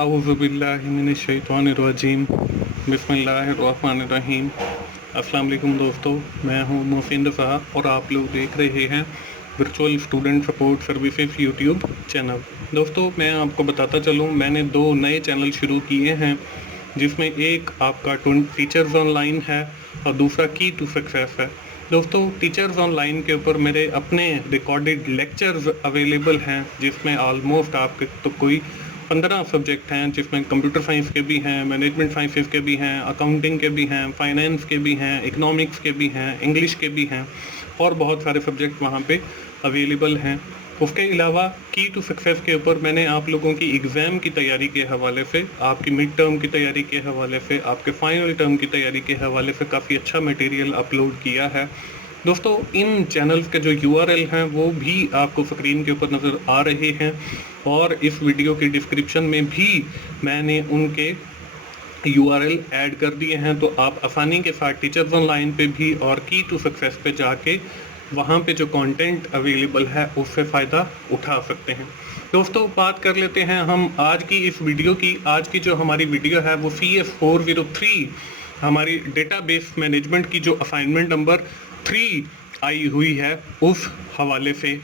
आऊज़ुबिल्लाहिमिनश्शैतानिर्रजीम बिस्मिल्लाहिर्रहमानिर्रहीम। अस्सलाम वालेकुम दोस्तों, मैं हूं मोहसिन रज़ा और आप लोग देख रहे हैं virtual student support services YouTube channel. दोस्तों, मैं आपको बताता चलूं, मैंने 2 नए चैनल शुरू किए हैं, जिसमें एक आपका टीचर्स ऑनलाइन है और दूसरा की टू सक्सेस है। दोस्तों, टीचर्स ऑनलाइन के ऊपर मेरे अपने रिकॉर्डेड लेक्चर्स अवेलेबल हैं, जिसमें ऑलमोस्ट आपके तो कोई 15 सब्जेक्ट हैं, जिसमें कंप्यूटर साइंस के भी हैं, मैनेजमेंट साइंसेस के भी हैं, अकाउंटिंग के भी हैं, फाइनेंस के भी हैं, इकोनॉमिक्स के भी हैं, इंग्लिश के भी हैं और बहुत सारे सब्जेक्ट वहाँ पे अवेलेबल हैं। उसके अलावा की टू सक्सेस के ऊपर मैंने आप लोगों की एग्ज़ाम की तैयारी के हवाले से, आपकी मिड टर्म की तैयारी के हवाले से, आपके फाइनल टर्म की तैयारी के हवाले से काफ़ी अच्छा मटेरियल अपलोड किया है। दोस्तों, इन चैनल्स के जो URL हैं वो भी आपको स्क्रीन के ऊपर नज़र आ रहे हैं और इस वीडियो की डिस्क्रिप्शन में भी मैंने उनके URL ऐड कर दिए हैं, तो आप आसानी के साथ टीचर्स ऑनलाइन पे भी और की टू सक्सेस पे जाके वहाँ पे जो कंटेंट अवेलेबल है उससे फ़ायदा उठा सकते हैं। दोस्तों, बात कर लेते हैं हम आज की इस वीडियो की। आज की जो हमारी वीडियो है वो CS 403 हमारी डेटाबेस मैनेजमेंट की जो असाइनमेंट नंबर 3 आई हुई है उस हवाले से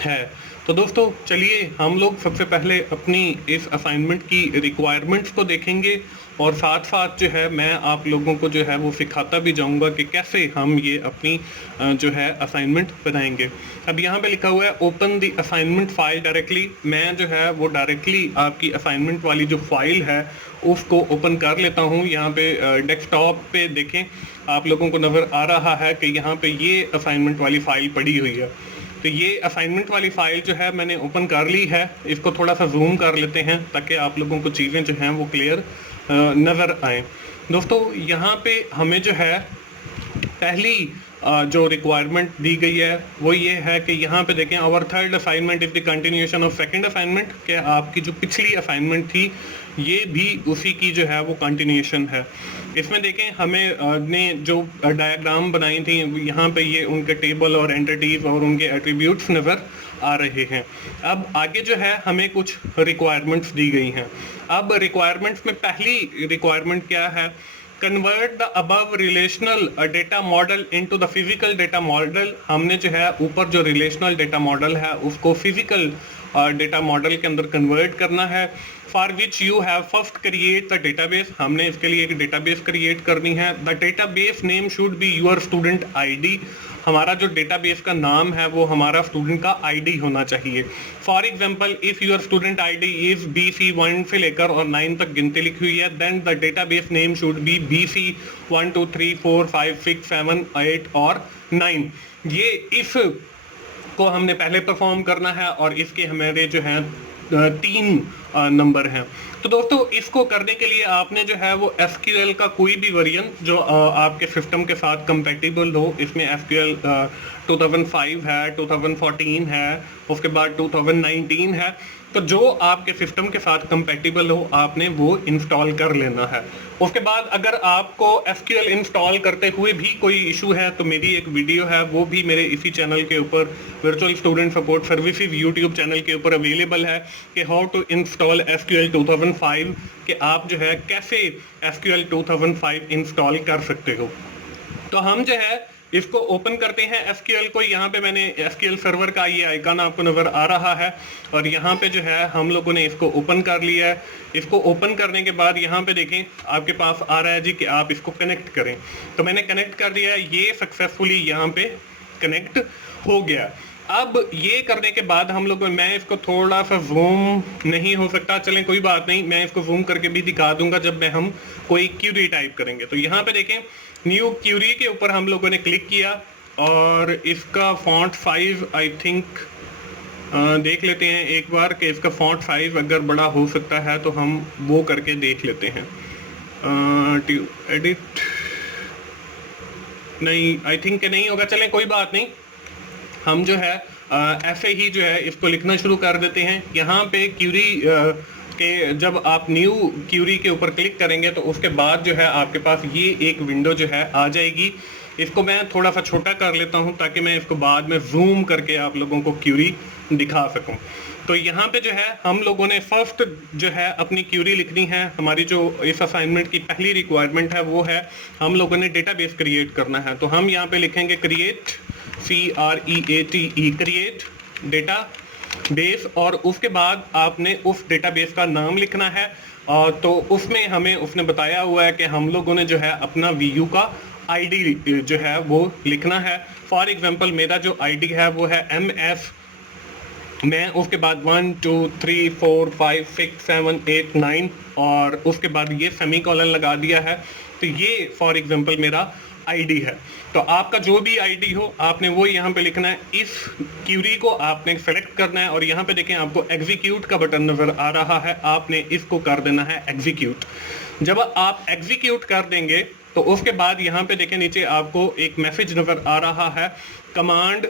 है। तो दोस्तों, चलिए हम लोग सबसे पहले अपनी इस असाइनमेंट की रिक्वायरमेंट्स को देखेंगे और साथ साथ जो है मैं आप लोगों को जो है वो सिखाता भी जाऊंगा कि कैसे हम ये अपनी जो है असाइनमेंट बनाएंगे। अब यहाँ पे लिखा हुआ है open the assignment file directly. मैं जो है वो डायरेक्टली आपकी असाइनमेंट वाली जो फाइल है उसको ओपन कर लेता हूँ। यहाँ पे डेस्कटॉप पे देखें, आप लोगों को नज़र आ रहा है कि यहाँ पे ये असाइनमेंट वाली फ़ाइल पड़ी हुई है। तो ये असाइनमेंट वाली फ़ाइल जो है मैंने ओपन कर ली है। इसको थोड़ा सा जूम कर लेते हैं ताकि आप लोगों को चीज़ें जो हैं वो क्लियर नज़र आएँ। दोस्तों, यहाँ पे हमें जो है पहली जो रिक्वायरमेंट दी गई है वो ये है कि यहाँ पे देखें, our third assignment is the continuation of second assignment. कि आपकी जो पिछली असाइनमेंट थी ये भी उसी की जो है वो कंटिन्यूएशन है। इसमें देखें, हमें ने जो डायग्राम बनाई थी यहाँ पे ये उनके टेबल और एंटिटीज और उनके एट्रीब्यूट्स नज़र आ रहे हैं। अब आगे जो है हमें कुछ रिक्वायरमेंट्स दी गई हैं। अब रिक्वायरमेंट्स में पहली रिक्वायरमेंट क्या है? Convert the above relational data model into the physical data model. हमने जो है ऊपर जो रिलेशनल डेटा मॉडल है उसको फिजिकल डेटा मॉडल के अंदर कन्वर्ट करना है। For which you have first create the database. हमने इसके लिए एक डेटाबेस क्रिएट करनी है। The database name should be your student ID। हमारा जो डेटाबेस का नाम है वो हमारा स्टूडेंट का ID होना चाहिए। For example, if your student ID is BC1 से लेकर और 9 तक गिनती लिखी हुई है, then the database name should be BC1 2 3 4 5 6 7 8 और 9। ये इफ को हमने पहले परफॉर्म करना है और इसके हमारे जो हैं 3 नंबर हैं। तो दोस्तों, इसको करने के लिए आपने जो है वो SQL का कोई भी वर्जन जो आपके सिस्टम के साथ कंपैटिबल हो, इसमें SQL 2005 है, 2014 है, उसके बाद 2019 है, तो जो आपके सिस्टम के साथ कंपैटिबल हो आपने वो इंस्टॉल कर लेना है। उसके बाद अगर आपको SQL इंस्टॉल करते हुए भी कोई इशू है तो मेरी एक वीडियो है, वो भी मेरे इसी चैनल के ऊपर virtual student support services YouTube channel के ऊपर अवेलेबल है कि हाउ टू इंस्टॉल SQL 2005, कि आप जो है कैसे SQL 2005 इंस्टॉल कर सकते हो। तो हम जो है इसको ओपन करते हैं SQL को। यहाँ पे मैंने SQL सर्वर का ये आइकन आपको नज़र आ रहा है और यहाँ पे जो है हम लोगों ने इसको ओपन कर लिया है। इसको ओपन करने के बाद यहाँ पे देखें आपके पास आ रहा है जी कि आप इसको कनेक्ट करें। तो मैंने कनेक्ट कर दिया है, ये सक्सेसफुली यहाँ पे कनेक्ट हो गया। अब ये करने के बाद हम लोग, मैं इसको थोड़ा सा जूम नहीं हो सकता, चलें कोई बात नहीं, मैं इसको जूम करके भी दिखा दूंगा जब मैं हम कोई क्यूरी टाइप करेंगे। तो यहाँ पे देखें, न्यू क्यूरी के ऊपर हम लोगों ने क्लिक किया और इसका फॉन्ट साइज आई थिंक देख लेते हैं एक बार कि इसका फॉन्ट साइज अगर बड़ा हो सकता है तो हम वो करके देख लेते हैं। एडिट नहीं, आई थिंक नहीं होगा, चलें कोई बात नहीं, हम जो है ऐसे ही जो है इसको लिखना शुरू कर देते हैं। यहाँ पे क्यूरी के जब आप न्यू क्यूरी के ऊपर क्लिक करेंगे तो उसके बाद जो है आपके पास ये एक विंडो जो है आ जाएगी। इसको मैं थोड़ा सा छोटा कर लेता हूँ ताकि मैं इसको बाद में जूम करके आप लोगों को क्यूरी दिखा सकूँ। तो यहाँ पे जो है हम लोगों ने फर्स्ट जो है अपनी क्यूरी लिखनी है। हमारी जो इस असाइनमेंट की पहली रिक्वायरमेंट है वो है हम लोगों ने डेटाबेस क्रिएट करना है। तो हम यहाँ पे लिखेंगे create, CREATE, create data base, और उसके बाद आपने उस डेटाबेस का नाम लिखना है। तो उसमें हमें उसने बताया हुआ है कि हम लोगों ने जो है अपना VU का ID जो है वो लिखना है। फॉर एग्जांपल मेरा जो ID है वो है MS, मैं उसके बाद 1 2 3 4 5 6 7 8 9 और उसके बाद ये सेमीकोलन लगा दिया है। तो ये फॉर एग्जांपल मेरा ID है। तो आपका जो भी ID हो आपने वो यहाँ पे लिखना है। इस क्यूरी को आपने सेलेक्ट करना है और यहाँ पे देखें आपको एग्जीक्यूट का बटन नजर आ रहा है, आपने इसको कर देना है एग्जीक्यूट। जब आप एग्जीक्यूट कर देंगे तो उसके बाद यहाँ पे देखें नीचे आपको एक मैसेज नजर आ रहा है, कमांड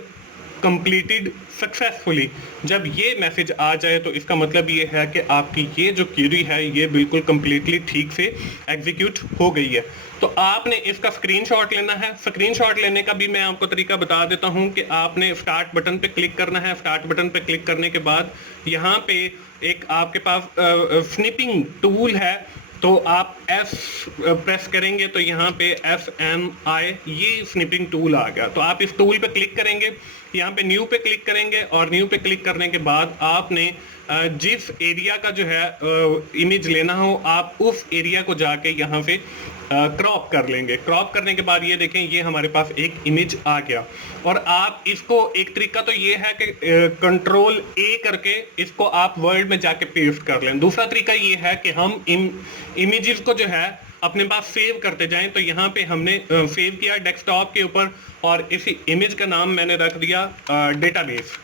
कंप्लीटेड सक्सेसफुली। जब ये मैसेज आ जाए तो इसका मतलब ये है कि आपकी ये जो क्यूरी है ये बिल्कुल कंप्लीटली ठीक से एग्जीक्यूट हो गई है। तो आपने इसका स्क्रीनशॉट लेना है। स्क्रीनशॉट लेने का भी मैं आपको तरीका बता देता हूं कि आपने स्टार्ट बटन पे क्लिक करना है। स्टार्ट बटन पे क्लिक करने के बाद यहाँ पे एक आपके पास स्निपिंग टूल है, तो आप S प्रेस करेंगे तो यहाँ पे SNI ये स्निपिंग टूल आ गया। तो आप इस टूल पे क्लिक करेंगे, यहाँ पे न्यू पे क्लिक करेंगे और न्यू पे क्लिक करने के बाद आपने जिस एरिया का जो है इमेज लेना हो आप उस एरिया को जाके यहाँ से क्रॉप कर लेंगे। क्रॉप करने के बाद ये देखें ये हमारे पास एक इमेज आ गया। और आप इसको, एक तरीका तो ये है कि कंट्रोल A करके इसको आप वर्ड में जाके पेस्ट कर लें। दूसरा तरीका ये है कि हम इमेजेस को जो है अपने पास सेव करते जाएं। तो यहाँ पे हमने सेव किया डेस्कटॉप के ऊपर और इसी इमेज का नाम मैंने रख दिया डेटाबेस।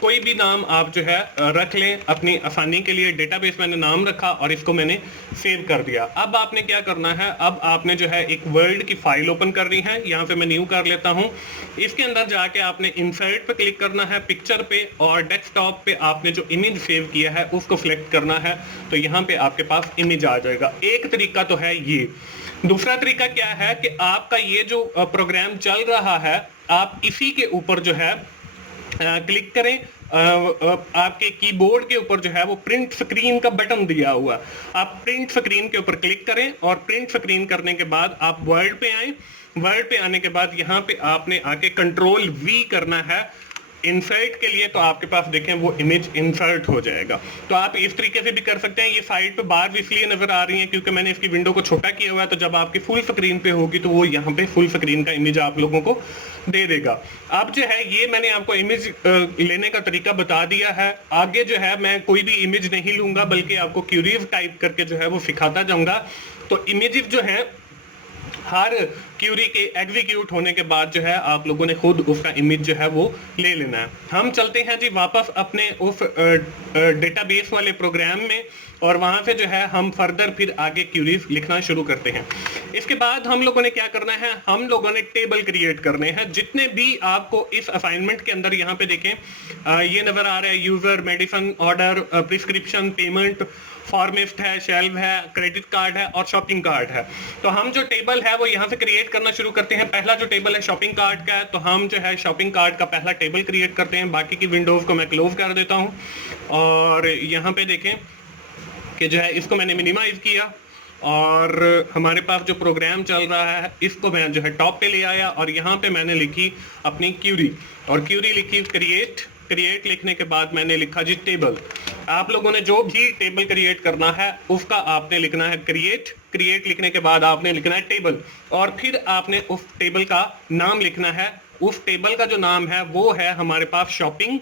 कोई भी नाम आप जो है रख लें अपनी आसानी के लिए। डेटाबेस मैंने नाम रखा और इसको मैंने सेव कर दिया। अब आपने क्या करना है, अब आपने जो है एक वर्ड की फाइल ओपन करनी है। यहाँ पे मैं न्यू कर लेता हूँ। इसके अंदर जाके आपने इंसर्ट पे क्लिक करना है, पिक्चर पे, और डेस्कटॉप पे आपने जो इमेज सेव किया है उसको सिलेक्ट करना है। तो यहाँ पे आपके पास इमेज आ जाएगा। एक तरीका तो है ये। दूसरा तरीका क्या है कि आपका ये जो प्रोग्राम चल रहा है आप इसी के ऊपर जो है क्लिक करें। आपके कीबोर्ड के ऊपर जो है वो प्रिंट स्क्रीन का बटन दिया हुआ, आप प्रिंट स्क्रीन के ऊपर क्लिक करें और प्रिंट स्क्रीन करने के बाद आप वर्ड पे आए। वर्ड पे आने के बाद यहाँ पे आपने आके कंट्रोल V करना है इंसर्ट के लिए। तो आपके पास देखें वो इमेज इंसर्ट हो जाएगा। तो आप इस तरीके से भी कर सकते हैं। ये साइड पे बार इसलिए नजर आ रही है क्योंकि मैंने इसकी विंडो को छोटा किया हुआ है। तो जब आपकी फुल स्क्रीन पे होगी तो वो यहाँ पे फुल स्क्रीन का इमेज आप लोगों को दे देगा। अब जो है ये मैंने आपको इमेज लेने का तरीका बता दिया है। आगे जो है मैं कोई भी इमेज नहीं लूंगा बल्कि आपको क्यूरीज टाइप करके जो है वो सिखाता जाऊंगा। तो इमेजेस जो है हर क्यूरी के एग्जीक्यूट होने के बाद जो है आप लोगों ने खुद उसका इमेज जो है वो ले लेना है। हम चलते हैं जी वापस अपने उस डेटाबेस वाले प्रोग्राम में और वहां से जो है हम फर्दर फिर आगे क्यूरीज लिखना शुरू करते हैं। इसके बाद हम लोगों ने क्या करना है, हम लोगों ने टेबल क्रिएट करने हैं। जितने भी आपको इस असाइनमेंट के अंदर यहाँ पे देखें ये नजर आ रहा है, user, medicine, order, prescription, payment, pharmacist है, शेल्फ है, क्रेडिट कार्ड है और शॉपिंग कार्ड है। तो हम जो टेबल है वो यहाँ से क्रिएट करना शुरू करते हैं। पहला जो टेबल है शॉपिंग कार्ड का है, तो हम जो है शॉपिंग कार्ड का पहला टेबल क्रिएट करते हैं। बाकी की विंडोज को मैं क्लोज कर देता हूँ और यहाँ पे देखें कि जो है इसको मैंने मिनिमाइज किया और हमारे पास जो प्रोग्राम चल रहा है इसको मैं जो है टॉप पे ले आया और यहाँ पे मैंने लिखी अपनी क्यूरी और क्यूरी लिखी क्रिएट लिखने के बाद मैंने लिखा जी टेबल। आप लोगों ने जो भी टेबल क्रिएट करना है उसका आपने लिखना है क्रिएट लिखने के बाद आपने लिखना है टेबल और फिर आपने उस टेबल का नाम लिखना है। उस टेबल का जो नाम है वो है हमारे पास शॉपिंग,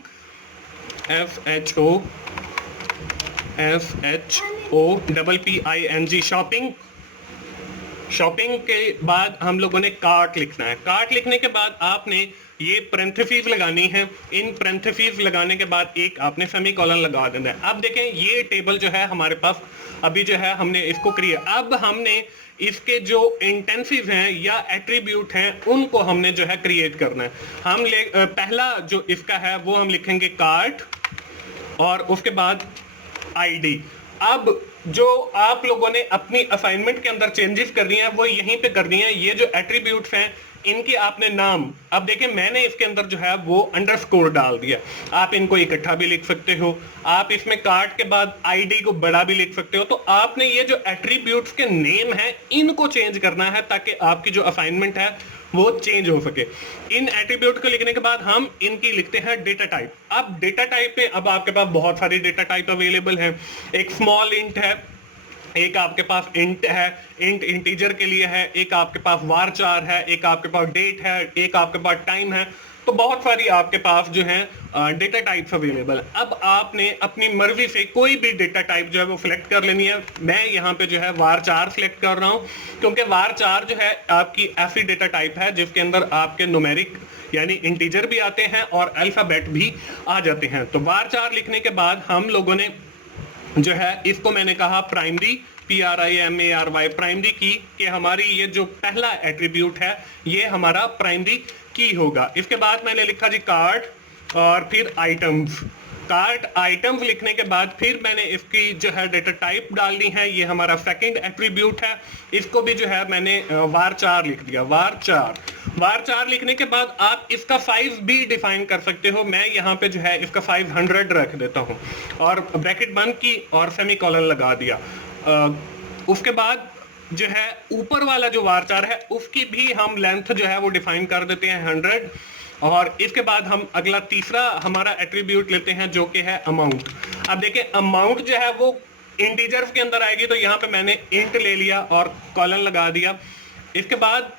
SHOPPING शॉपिंग के बाद हम लोगों ने कार्ट लिखना है। कार्ट लिखने के बाद आपने ये पैरेंथेसिस लगानी है। इन पैरेंथेसिस लगाने के बाद एक आपने सेमीकोलन लगा देना है। अब देखें ये टेबल जो है हमारे पास अभी जो है हमने इसको क्रिएट, अब हमने इसके जो इंटेंसिव हैं या एट्रीब्यूट हैं उनको हमने जो है क्रिएट करना है। हम पहला जो इसका है वो हम लिखेंगे कार्ट और उसके बाद आईडी। अब जो आप लोगों ने अपनी असाइनमेंट के अंदर चेंजेस करनी है वो यहीं पे करनी है। ये जो एट्रीब्यूट्स हैं इनके आपने नाम, अब देखिए मैंने इसके अंदर जो है वो अंडरस्कोर डाल दिया, आप इनको इकट्ठा भी लिख सकते हो, आप इसमें कार्ड के बाद आईडी को बड़ा भी लिख सकते हो। तो आपने ये जो एट्रीब्यूट्स के नेम है इनको चेंज करना है ताकि आपकी जो असाइनमेंट है वो चेंज हो सके। इन एट्रीब्यूट को लिखने के बाद हम इनकी लिखते हैं डेटा टाइप। अब डेटा टाइप पे अब आपके पास बहुत सारी डेटा टाइप अवेलेबल है। एक स्मॉल इंट है, एक आपके पास इंट है, इंट इंटीजर के लिए है, एक आपके पास varchar है, एक आपके पास डेट है, एक आपके पास टाइम है। तो बहुत सारी आपके पास जो है डेटा टाइप्स अवेलेबल है। अब आपने अपनी मर्जी से कोई भी डेटा टाइप जो है वो सिलेक्ट कर लेनी है। मैं यहाँ पे जो है varchar सिलेक्ट कर रहा हूँ क्योंकि varchar जो है आपकी ऐसी डेटा टाइप है जिसके अंदर आपके न्यूमेरिक यानी इंटीजर भी आते हैं और अल्फाबेट भी आ जाते हैं। तो varchar लिखने के बाद हम लोगों ने जो है इसको मैंने कहा प्राइमरी, PRIMARY, प्राइमरी की, कि हमारी ये जो पहला एट्रीब्यूट है ये हमारा प्राइमरी की होगा। इसके बाद मैंने लिखा जी कार्ड और फिर आइटम्स। कार्ड आइटम्स लिखने के बाद फिर मैंने इसकी जो है डेटा टाइप डालनी है, ये हमारा सेकंड एट्रीब्यूट है, इसको भी जो है मैंने varchar लिख दिया। varchar लिखने के बाद आप इसका साइज भी डिफाइन कर सकते हो। मैं यहाँ पे जो है इसका साइज 100 रख देता हूँ और ब्रैकेट बंद की और सेमीकोलन लगा दिया। उसके बाद जो है ऊपर वाला जो varchar है उसकी भी हम लेंथ जो है वो डिफाइन कर देते हैं 100। और इसके बाद हम अगला तीसरा हमारा एट्रीब्यूट लेते हैं जो कि है अमाउंट। अब देखिए अमाउंट जो है वो इंटीजर्स के अंदर आएगी, तो यहाँ पे मैंने इंट ले लिया और कॉलन लगा दिया। इसके बाद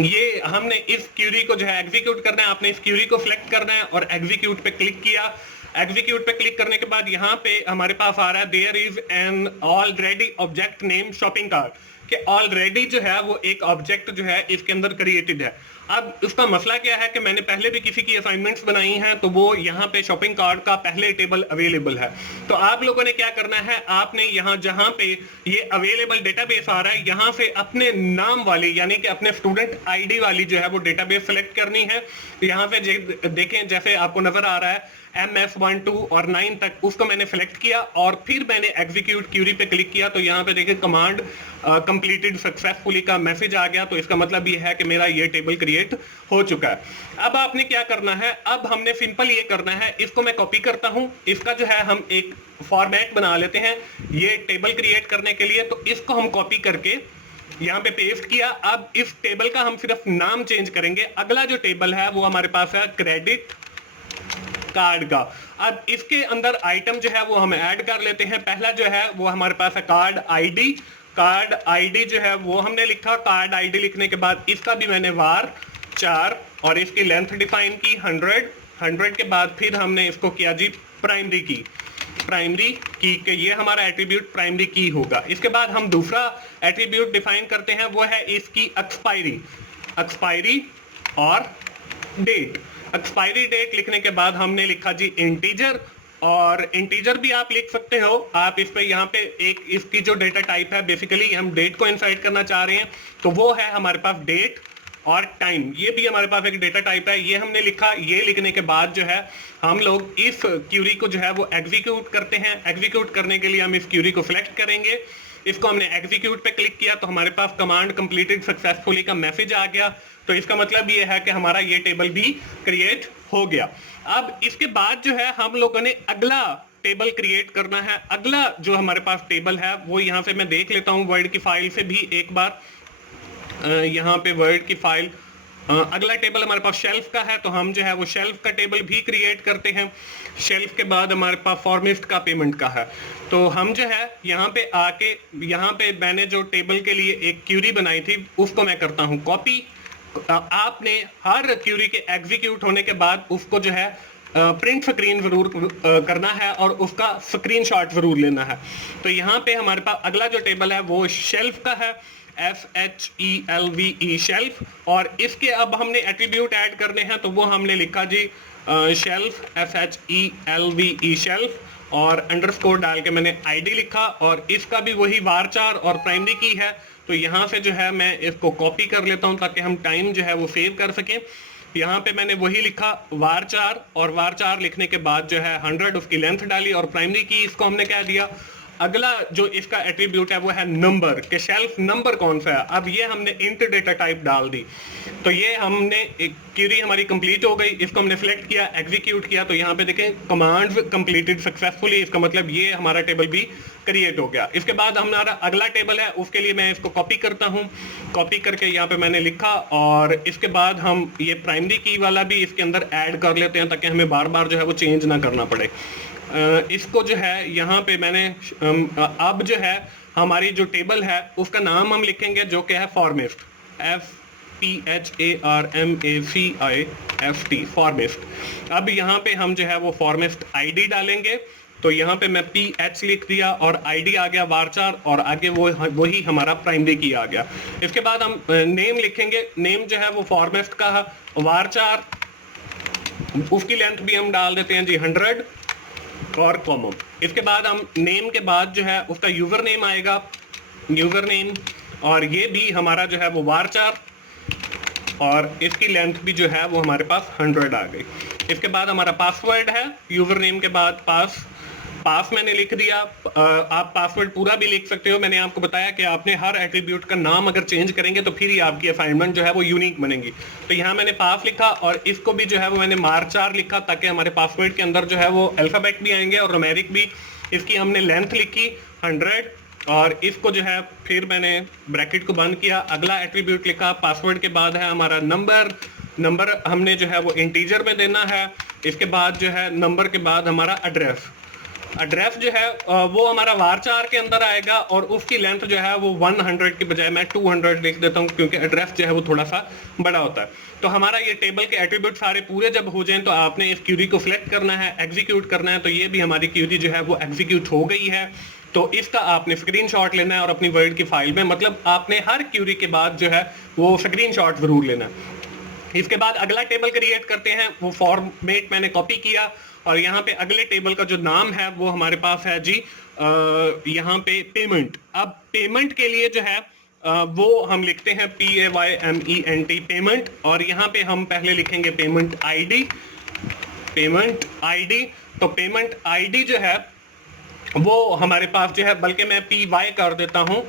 ये हमने इस क्यूरी को जो है एग्जीक्यूट करना है। आपने इस क्यूरी को सिलेक्ट करना है और एग्जीक्यूट पे क्लिक किया। एग्जीक्यूट पे क्लिक करने के बाद यहाँ पे हमारे पास आ रहा है there is an already object name shopping cart, कि ऑलरेडी जो है वो एक ऑब्जेक्ट जो है इसके अंदर क्रिएटेड है। अब इसका मसला क्या है कि मैंने पहले भी किसी की असाइनमेंट्स बनाई हैं तो वो यहाँ पे शॉपिंग कार्ट का पहले टेबल अवेलेबल है। तो आप लोगों ने क्या करना है, आपने यहाँ जहाँ पे ये अवेलेबल डेटाबेस आ रहा है यहाँ से अपने नाम वाली यानी कि अपने स्टूडेंट आईडी वाली जो है वो डेटाबेस सेलेक्ट करनी है। यहाँ पे देखें जैसे आपको नजर आ रहा है MS 1 2 और 9 तक, उसको मैंने सेलेक्ट किया और फिर मैंने एग्जीक्यूट क्यूरी पे क्लिक किया। तो यहाँ पे देखिए कमांड कंप्लीटेड सक्सेसफुली का मैसेज आ गया। तो इसका मतलब ये है कि मेरा ये टेबल क्रिएट हो चुका है। अब आपने क्या करना है, अब हमने सिंपल ये करना है, इसको मैं कॉपी करता हूँ, इसका जो है हम एक फॉर्मेट बना लेते हैं ये टेबल क्रिएट करने के लिए। तो इसको हम कॉपी करके यहाँ पे पेस्ट किया। अब इस टेबल का हम सिर्फ नाम चेंज करेंगे। अगला जो टेबल है वो हमारे पास है क्रेडिट कार्ड का। अब इसके अंदर आइटम जो है वो हम ऐड कर लेते हैं। पहला जो है वो हमारे पास है कार्ड आईडी। कार्ड आईडी जो है वो हमने लिखा। कार्ड आईडी लिखने के बाद इसका भी मैंने varchar और इसकी लेंथ डिफाइन की 100 के बाद फिर हमने इसको किया जी प्राइमरी की के ये हमारा एट्रीब्यूट प्राइमरी की होगा। इसके बाद हम दूसरा एट्रीब्यूट डिफाइन करते हैं, वो है इसकी एक्सपायरी और डेट। एक्सपायरी डेट लिखने के बाद हमने लिखा जी इंटीजर, और इंटीजर भी आप लिख सकते हो। आप इस पे यहाँ पे एक इसकी जो डेटा टाइप है, बेसिकली हम डेट को इंसर्ट करना चाह रहे हैं तो वो है हमारे पास डेट और टाइम। ये भी हमारे पास एक डेटा टाइप है, ये हमने लिखा। ये लिखने के बाद जो है हम लोग इस क्यूरी को जो है वो एग्जीक्यूट करते हैं। एग्जीक्यूट करने के लिए हम इस क्यूरी को सिलेक्ट करेंगे, इसको हमने एग्जीक्यूट पे क्लिक किया तो हमारे पास कमांड कंप्लीटेड सक्सेसफुली का मैसेज आ गया। तो इसका मतलब ये है कि हमारा ये टेबल भी क्रिएट हो गया। अब इसके बाद जो है हम लोगों ने अगला टेबल क्रिएट करना है। अगला जो हमारे पास टेबल है वो यहाँ से मैं देख लेता हूँ वर्ड की फाइल से भी एक बार। यहाँ पे वर्ड की फाइल, अगला टेबल हमारे पास शेल्फ का है, तो हम जो है वो शेल्फ का टेबल भी क्रिएट करते हैं। शेल्फ के बाद हमारे पास फॉर्मिस्ट का पेमेंट का है। तो हम जो है यहाँ पे आके, यहाँ पे मैंने जो टेबल के लिए एक क्यूरी बनाई थी उसको मैं करता हूँ कॉपी। आपने हर क्यूरी के एग्जीक्यूट होने के बाद उसको जो है प्रिंट स्क्रीन जरूर करना है और उसका स्क्रीनशॉट जरूर लेना है। तो यहाँ पे हमारे पास अगला जो टेबल है वो शेल्फ का है, SHELVE शेल्फ। और इसके अब हमने एट्रीब्यूट ऐड करने हैं, तो वो हमने लिखा जी शेल्फ SHELVE शेल्फ, और अंडरस्कोर डाल के मैंने आईडी लिखा, और इसका भी वही varchar और प्राइमरी की है। तो यहाँ से जो है मैं इसको कॉपी कर लेता हूँ ताकि हम टाइम जो है वो सेव कर सकें। यहाँ पे मैंने वही लिखा varchar, और varchar लिखने के बाद जो है 100 उसकी लेंथ डाली, और प्राइमरी की इसको हमने क्या दिया अगला जो इसका एट्रीब्यूट है वो है नंबर, के शेल्फ नंबर कौन सा है। अब ये हमने इंट डेटा टाइप डाल दी, तो ये हमने क्यूरी हमारी कंप्लीट हो गई, इसको हमने सिलेक्ट किया, एग्जीक्यूट किया, तो यहाँ पे देखें कमांड्स कंप्लीटेड सक्सेसफुली, इसका मतलब ये हमारा टेबल भी क्रिएट हो गया। इसके बाद हमारा अगला टेबल है, उसके लिए मैं इसको कॉपी करता हूँ, कॉपी करके यहाँ पे मैंने लिखा, और इसके बाद हम ये प्राइमरी की वाला भी इसके अंदर ऐड कर लेते हैं ताकि हमें बार बार जो है वो चेंज ना करना पड़े। इसको जो है यहाँ पे मैंने अब जो है हमारी जो टेबल है उसका नाम हम लिखेंगे जो कि है फॉर्मिस्ट, FPHARMACIST, फॉर्मिस्ट। अब यहाँ पे हम जो है वो फॉर्मिस्ट आईडी डालेंगे, तो यहाँ पे मैं PH लिख दिया और आईडी आ गया वारचार, और आगे वो वही हमारा प्राइमरी की आ गया। इसके बाद हम नेम लिखेंगे, नेम जो है वो फॉर्मिस्ट का वारचार, उसकी लेंथ भी हम डाल देते हैं जी 100 और कॉमन। इसके बाद हम नेम के बाद जो है उसका यूजर नेम आएगा, यूजर नेम, और ये भी हमारा जो है वो वारचार, और इसकी लेंथ भी जो है वो हमारे पास 100 आ गई। इसके बाद हमारा पासवर्ड है, यूजर नेम के बाद पास मैंने लिख दिया। आप पासवर्ड पूरा भी लिख सकते हो, मैंने आपको बताया कि आपने हर एट्रीब्यूट का नाम अगर चेंज करेंगे तो फिर ही आपकी असाइनमेंट जो है वो यूनिक बनेगी। तो यहाँ मैंने पास लिखा, और इसको भी जो है वो मैंने मार्चार लिखा ताकि हमारे पासवर्ड के अंदर जो है वो अल्फाबेट भी आएंगे और न्यूमेरिक भी। इसकी हमने लेंथ लिखी 100, और इसको जो है फिर मैंने ब्रैकेट को बंद किया, अगला एट्रीब्यूट लिखा, पासवर्ड के बाद है हमारा नंबर हमने जो है वो इंटीजर में देना है। इसके बाद जो है नंबर के बाद हमारा एड्रेस जो है वो हमारा वारचार के अंदर आएगा, और उसकी लेंथ जो है वो 100 की बजाय मैं 200 लिख देता हूँ क्योंकि एड्रेस जो है वो थोड़ा सा बड़ा होता है। तो हमारा ये टेबल के एट्रीब्यूट सारे पूरे जब हो जाएं तो आपने इस क्यूरी को सिलेक्ट करना है, एग्जीक्यूट करना है। तो ये भी हमारी क्यूरी जो है वो एग्जीक्यूट हो गई है। तो इसका आपने स्क्रीनशॉट लेना है और अपनी वर्ड की फाइल में, मतलब आपने हर क्यूरी के बाद जो है वो स्क्रीनशॉट जरूर लेना है। इसके बाद अगला टेबल क्रिएट करते हैं, वो फॉर्मेट मैंने कॉपी किया, और यहाँ पे अगले टेबल का जो नाम है वो हमारे पास है जी यहाँ पे पेमेंट। अब पेमेंट के लिए जो है वो हम लिखते हैं PAYMENT पेमेंट, और यहाँ पे हम पहले लिखेंगे पेमेंट आईडी। तो पेमेंट आईडी जो है वो हमारे पास जो है, बल्कि मैं PY कर देता हूँ।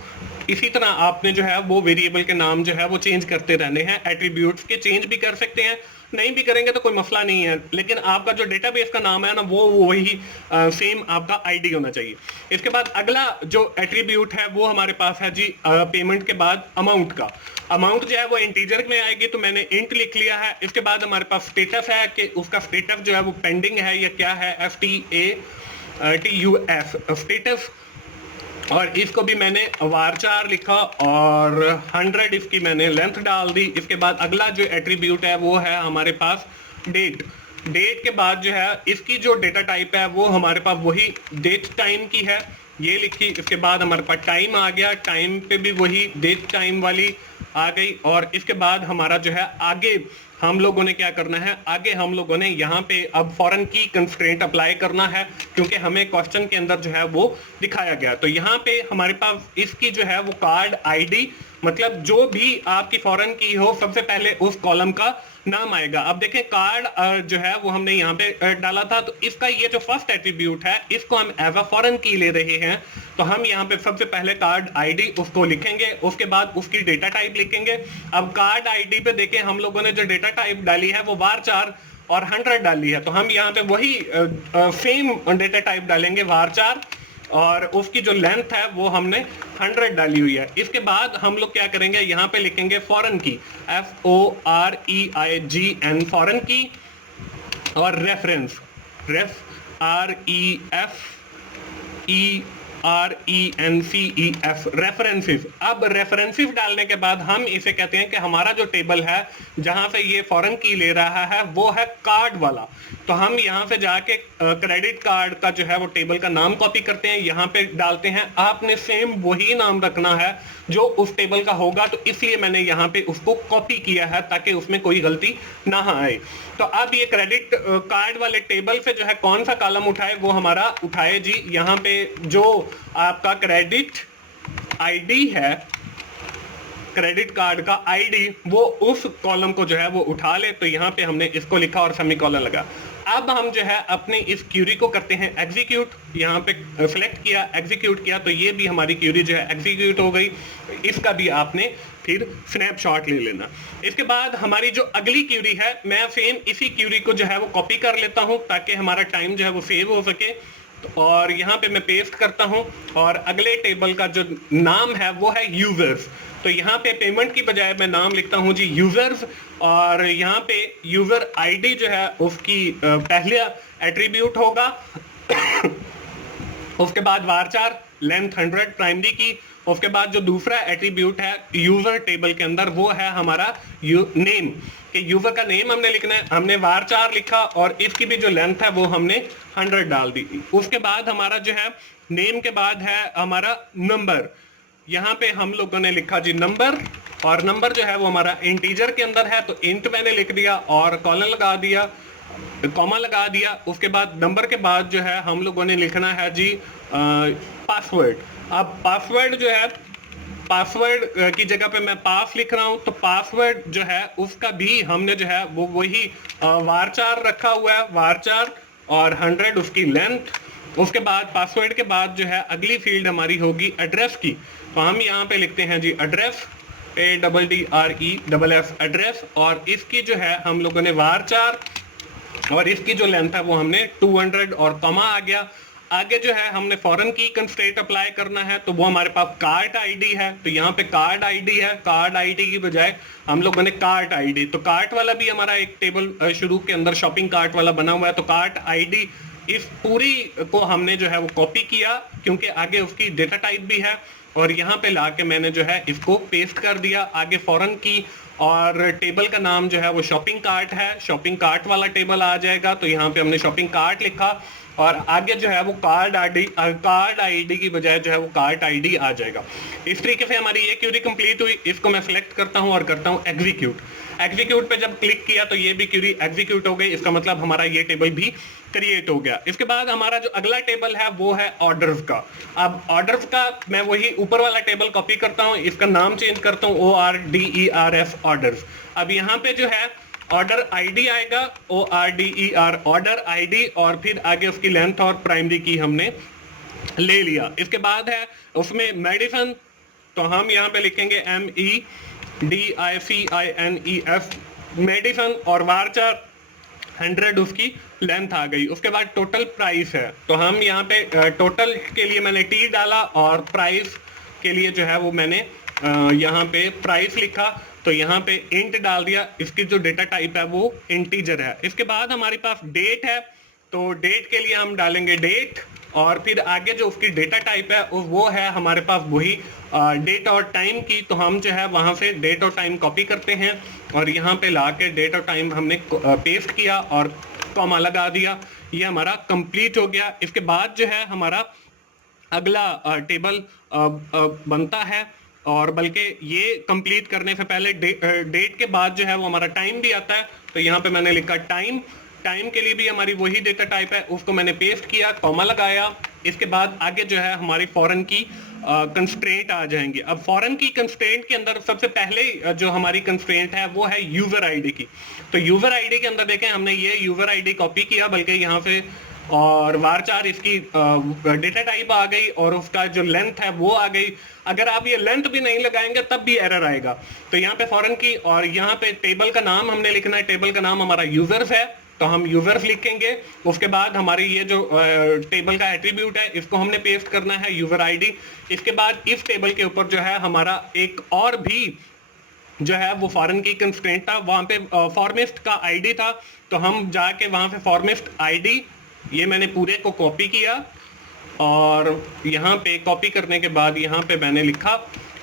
इसी तरह आपने जो है वो वेरिएबल के नाम जो है वो चेंज करते रहने हैं, एट्रीब्यूट्स के चेंज भी कर सकते हैं, नहीं भी करेंगे तो कोई मसला नहीं है, लेकिन आपका जो डेटाबेस का नाम है ना वो वही सेम आपका आईडी होना चाहिए। इसके बाद अगला जो एट्रीब्यूट है वो हमारे पास है जी पेमेंट के बाद अमाउंट का। अमाउंट जो है वो इंटीजर में आएगी, तो मैंने इंट लिख लिया है। इसके बाद हमारे पास स्टेटस है कि उसका स्टेटस जो है वो पेंडिंग है या क्या है, STATUS स्टेटस, और इसको भी मैंने वारचार लिखा, और 100 इसकी मैंने लेंथ डाल दी। इसके बाद अगला जो एट्रीब्यूट है वो है हमारे पास डेट के बाद जो है इसकी जो डेटा टाइप है वो हमारे पास वही डेट टाइम की है, ये लिखी। इसके बाद हमारे पास टाइम आ गया, टाइम पे भी वही डेट टाइम वाली आ गई। और इसके बाद हमारा जो है आगे हम लोगों ने क्या करना है, आगे हम लोगों ने यहाँ पे अब फॉरेन की कंस्ट्रेंट अप्लाई करना है, क्योंकि हमें क्वेश्चन के अंदर जो है वो दिखाया गया। तो यहाँ पे हमारे पास इसकी जो है वो कार्ड आईडी, मतलब जो भी आपकी फॉरेन की हो सबसे पहले उस कॉलम का नाम आएगा। अब देखें कार्ड जो है वो हमने यहाँ पे डाला था, तो इसका ये जो फर्स्ट एट्रीब्यूट है इसको हम एज अ फॉरेन की ले रहे हैं, तो हम यहाँ पे सबसे पहले कार्ड आईडी उसको लिखेंगे, उसके बाद उसकी डेटा टाइप लिखेंगे। अब कार्ड आईडी पे देखें हम लोगों ने जो डेटा टाइप डाली है वो वारचार और 100 डाली है, तो हम यहाँ पे वही सेम डेटा टाइप डालेंगे वारचार, और उसकी जो लेंथ है वो हमने 100 डाली हुई है। इसके बाद हम लोग क्या करेंगे, यहाँ पे लिखेंगे फॉरेन की, FOREIGN फॉरेन की, और रेफरेंस REFERENCEF रेफरेंसेस। अब रेफरेंसेस डालने के बाद हम इसे कहते हैं कि हमारा जो टेबल है जहां से ये फॉरेन की ले रहा है वो है कार्ड वाला। तो हम यहां से जाके क्रेडिट कार्ड का जो है वो टेबल का नाम कॉपी करते हैं, यहाँ पे डालते हैं। आपने सेम वही नाम रखना है जो उस टेबल का होगा, तो इसलिए मैंने यहाँ पे उसको कॉपी किया है ताकि उसमें कोई गलती ना आए। तो अब ये क्रेडिट कार्ड वाले टेबल से जो है कौन सा कॉलम उठाए, वो हमारा उठाए जी यहाँ पे जो आपका क्रेडिट आईडी है, क्रेडिट कार्ड का आईडी, वो उस कॉलम को जो है वो उठा ले। तो यहाँ पे हमने इसको लिखा और सेमीकोलन लगा। अब हम जो है अपनी इस क्यूरी को करते हैं एग्जीक्यूट। यहाँ पे सिलेक्ट किया, एग्जीक्यूट किया, तो ये भी हमारी क्यूरी जो है एग्जीक्यूट हो गई। इसका भी आपने फिर स्नैपशॉट ले लेना। इसके बाद हमारी जो अगली क्यूरी है, मैं सेम इसी क्यूरी को जो है वो कॉपी कर लेता हूँ ताकि हमारा टाइम जो है वो सेव हो सके। और यहाँ पे मैं पेस्ट करता हूँ और अगले टेबल का जो नाम है वो है यूजर्स। तो यहाँ पे पेमेंट की बजाय मैं नाम लिखता हूँ जी यूजर्स, और यहाँ पे यूजर आईडी जो है उसकी पहले एट्रीब्यूट होगा। उसके बाद वारचार लेंथ 100 प्राइमरी की। उसके बाद जो दूसरा एट्रीब्यूट है यूजर टेबल के अंदर वो है हमारा नेम, कि यूजर का नेम हमने लिखना है। हमने वारचार लिखा और इसकी भी जो लेंथ है वो हमने 100 डाल दी। उसके बाद हमारा जो है नेम के बाद है हमारा नंबर। यहाँ पे हम लोगों ने लिखा जी नंबर, और नंबर जो है वो हमारा इंटीजर के अंदर है, तो इंट मैंने लिख दिया और कॉलन लगा दिया, कॉमा लगा दिया। उसके बाद नंबर के बाद जो है हम लोगों ने लिखना है जी पासवर्ड। अब पासवर्ड जो है, पासवर्ड की जगह पे मैं पास लिख रहा हूं, तो पासवर्ड जो है उसका भी हमने जो है वो वही वारचार रखा हुआ है, वारचार और 100 उसकी लेंथ। उसके बाद पासवर्ड के बाद जो है अगली फील्ड हमारी होगी एड्रेस की, तो हम यहाँ पे लिखते हैं जी एड्रेस, ADDRESS एड्रेस, और इसकी जो है हम लोगों ने वारचार और इसकी जो लेंथ है वो हमने 200 और कॉमा आ गया। आगे जो है हमने फॉरेन की कंस्ट्रेंट अप्लाई करना है, तो वो हमारे पास कार्ट आईडी है, तो यहाँ पे कार्ड आईडी है। कार्ड आईडी की बजाय हम लोगों ने कार्ट आईडी, तो कार्ट वाला भी हमारा एक टेबल शुरू के अंदर शॉपिंग कार्ट वाला बना हुआ है, तो कार्ट आईडी इस पूरी को हमने जो है वो कॉपी किया क्योंकि आगे उसकी डेटा टाइप भी है, और यहाँ पे लाके मैंने जो है इसको पेस्ट कर दिया। आगे फॉरेन की और टेबल का नाम जो है वो शॉपिंग कार्ट है, शॉपिंग कार्ट वाला टेबल आ जाएगा, तो यहाँ पे हमने शॉपिंग कार्ट लिखा, और आगे जो है वो कार्ड आईडी की बजाय जो है वो कार्ट आईडी आ जाएगा। इस तरीके से हमारी ये क्यूरी कंप्लीट हुई। इसको मैं सिलेक्ट करता हूँ और करता हूँ एग्जीक्यूट। एग्जीक्यूट पे जब क्लिक किया तो ये भी क्यूरी एग्जीक्यूट हो गई, इसका मतलब हमारा ये टेबल भी क्रिएट हो गया। इसके बाद हमारा जो अगला टेबल है वो है ऑर्डर्स का। अब ऑर्डर्स का मैं वही ऊपर वाला टेबल कॉपी करता हूँ, इसका नाम चेंज करता हूँ ORDERS ऑर्डर्स। अब यहाँ पे जो है ऑर्डर आईडी आएगा, ORDER ऑर्डर आईडी, और फिर आगे उसकी लेंथ और प्राइमरी की हमने ले लिया। इसके बाद है उसमें मेडिसन, तो हम यहाँ पे लिखेंगे MEDICINEF मेडिसन, और वारचार 100 उसकी लेंथ आ गई। उसके बाद टोटल प्राइस है, तो हम यहाँ पे टोटल के लिए मैंने T डाला और प्राइस के लिए जो है वो मैंने यहाँ पे प्राइस लिखा, तो यहाँ पे इंट डाल दिया। इसकी जो डेटा टाइप है वो इंटीजर है। इसके बाद हमारे पास डेट है, तो डेट के लिए हम डालेंगे डेट, और फिर आगे जो उसकी डेटा टाइप है वो है हमारे पास वही डेट और टाइम की, तो हम जो है वहाँ से डेट और टाइम कॉपी करते हैं और यहाँ पे ला के डेट और टाइम हमने पेस्ट किया और कॉमा लगा दिया। ये हमारा कंप्लीट हो गया। इसके बाद जो है हमारा अगला टेबल बनता है, और बल्कि ये कंप्लीट करने से पहले डेट के बाद जो है वो हमारा टाइम भी आता है, तो यहाँ पे मैंने लिखा टाइम। टाइम के लिए भी हमारी वही डेटा टाइप है, उसको मैंने पेस्ट किया, कॉमा लगाया। इसके बाद आगे जो है हमारी फॉरेन की कंस्ट्रेंट आ जाएंगी। अब फॉरेन की कंस्ट्रेंट के अंदर सबसे पहले जो हमारी कंस्ट्रेंट है वो है यूजर आईडी की। तो यूजर आईडी के अंदर देखें हमने ये यूजर आईडी कॉपी किया, बल्कि यहाँ से, और वारचार इसकी डेटा टाइप आ गई और उसका जो लेंथ है वो आ गई। अगर आप ये लेंथ भी नहीं लगाएंगे तब भी एरर आएगा। तो यहाँ पे फॉरेन की, और यहाँ पे टेबल का नाम हमने लिखना है। टेबल का नाम हमारा यूजर्स है, तो हम यूजर्स लिखेंगे। उसके बाद हमारी ये जो टेबल का एट्रीब्यूट है इसको हमने पेस्ट करना है, यूजर आईडी। इसके बाद इस टेबल के ऊपर जो है हमारा एक और भी जो है वो फॉरेन की कंस्ट्रेंट था, वहाँ पे फॉर्मिस्ट का आईडी था, तो हम जाके वहाँ पे फॉर्मिस्ट आईडी, ये मैंने पूरे को कॉपी किया, और यहाँ पे कॉपी करने के बाद यहाँ पे मैंने लिखा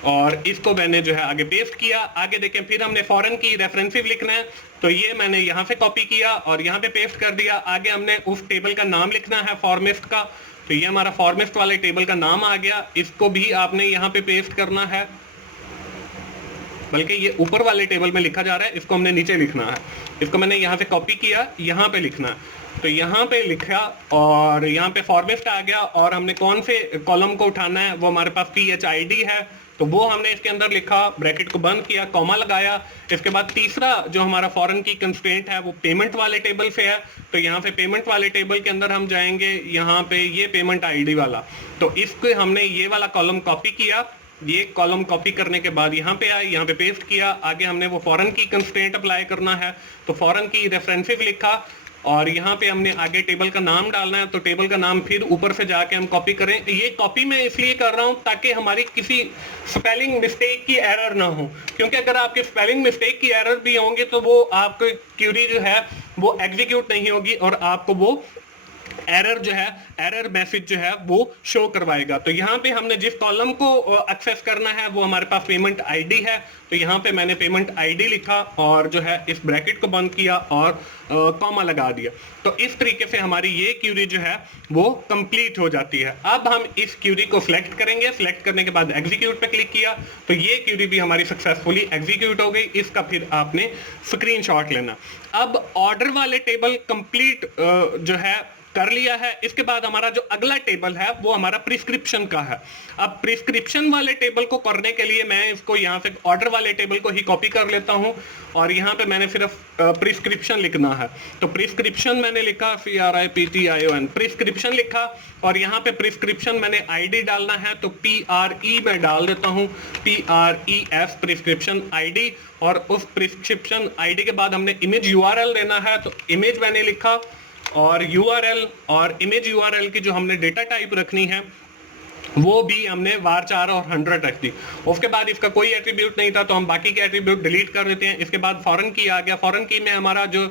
और इसको मैंने जो है आगे पेस्ट किया। आगे देखें फिर हमने फॉरेन की रेफरेंसिव लिखना है, तो ये मैंने यहाँ से कॉपी किया और यहाँ पे पेस्ट कर दिया। आगे हमने उस टेबल का नाम लिखना है फॉर्मिस्ट का, तो ये हमारा फॉर्मिस्ट वाले टेबल का नाम आ गया। इसको भी आपने यहाँ पे पेस्ट करना है, बल्कि ये ऊपर वाले टेबल में लिखा जा रहा है, इसको हमने नीचे लिखना है। इसको मैंने यहाँ से कॉपी किया, यहाँ पे लिखना है, तो यहाँ पे लिखा और यहाँ पे फॉर्मिस्ट आ गया। और हमने कौन से कॉलम को उठाना है, वो हमारे पास PHID है, तो वो हमने इसके अंदर लिखा, ब्रैकेट को बंद किया, कॉमा लगाया। इसके बाद तीसरा जो हमारा फॉरेन की कंस्ट्रेंट है वो पेमेंट वाले टेबल से है, तो यहाँ पे पेमेंट वाले टेबल के अंदर हम जाएंगे, यहाँ पे ये पेमेंट आईडी वाला, तो इसको हमने ये वाला कॉलम कॉपी किया। ये कॉलम कॉपी करने के बाद यहाँ पे आए, यहाँ पे पेस्ट किया। आगे हमने वो फॉरेन की कंस्ट्रेंट अप्लाई करना है, तो फॉरेन की रेफरेंसिव लिखा और यहाँ पे हमने आगे टेबल का नाम डालना है, तो टेबल का नाम फिर ऊपर से जाके हम कॉपी करें। ये कॉपी मैं इसलिए कर रहा हूँ ताकि हमारी किसी स्पेलिंग मिस्टेक की एरर ना हो, क्योंकि अगर आपके स्पेलिंग मिस्टेक की एरर भी होंगे तो वो आपकी क्यूरी जो है वो एग्जीक्यूट नहीं होगी और आपको वो एरर जो है, एरर मैसेज जो है वो शो करवाएगा। तो यहाँ पे हमने जिस कॉलम को एक्सेस करना है वो हमारे पास पेमेंट आईडी है, तो यहाँ पे मैंने पेमेंट आईडी लिखा और जो है इस ब्रैकेट को बंद किया और कॉमा लगा दिया। तो इस तरीके से हमारी ये क्यूरी जो है वो कंप्लीट हो जाती है। अब हम इस क्यूरी को सिलेक्ट करेंगे, सिलेक्ट करने के बाद एग्जीक्यूट पे क्लिक किया तो ये क्यूरी भी हमारी सक्सेसफुली एग्जीक्यूट हो गई। इसका फिर आपने स्क्रीनशॉट लेना। अब ऑर्डर वाले टेबल कंप्लीट जो है कर लिया है। इसके बाद हमारा जो अगला टेबल है वो हमारा प्रिस्क्रिप्शन का है। अब प्रिस्क्रिप्शन वाले टेबल को करने के लिए मैं इसको यहाँ से ऑर्डर वाले टेबल को ही कॉपी कर लेता हूँ और यहाँ पे मैंने सिर्फ प्रिस्क्रिप्शन लिखना है, तो प्रिस्क्रिप्शन मैंने लिखा, PRIPTION प्रिस्क्रिप्शन लिखा और यहाँ पे प्रिस्क्रिप्शन मैंने आईडी डालना है, तो PRE मैं डाल देता हूँ, PRES प्रिस्क्रिप्शन आईडी। और उस प्रिस्क्रिप्शन आईडी के बाद हमने इमेज URL देना है, तो इमेज मैंने लिखा और URL और इमेज URL की जो हमने डेटा टाइप रखनी है वो भी हमने var4 और 100 रख दी। उसके बाद इसका कोई एट्रीब्यूट नहीं था तो हम बाकी के एट्रीब्यूट डिलीट कर देते हैं। इसके बाद फॉरेन की आ गया। फॉरेन की में हमारा जो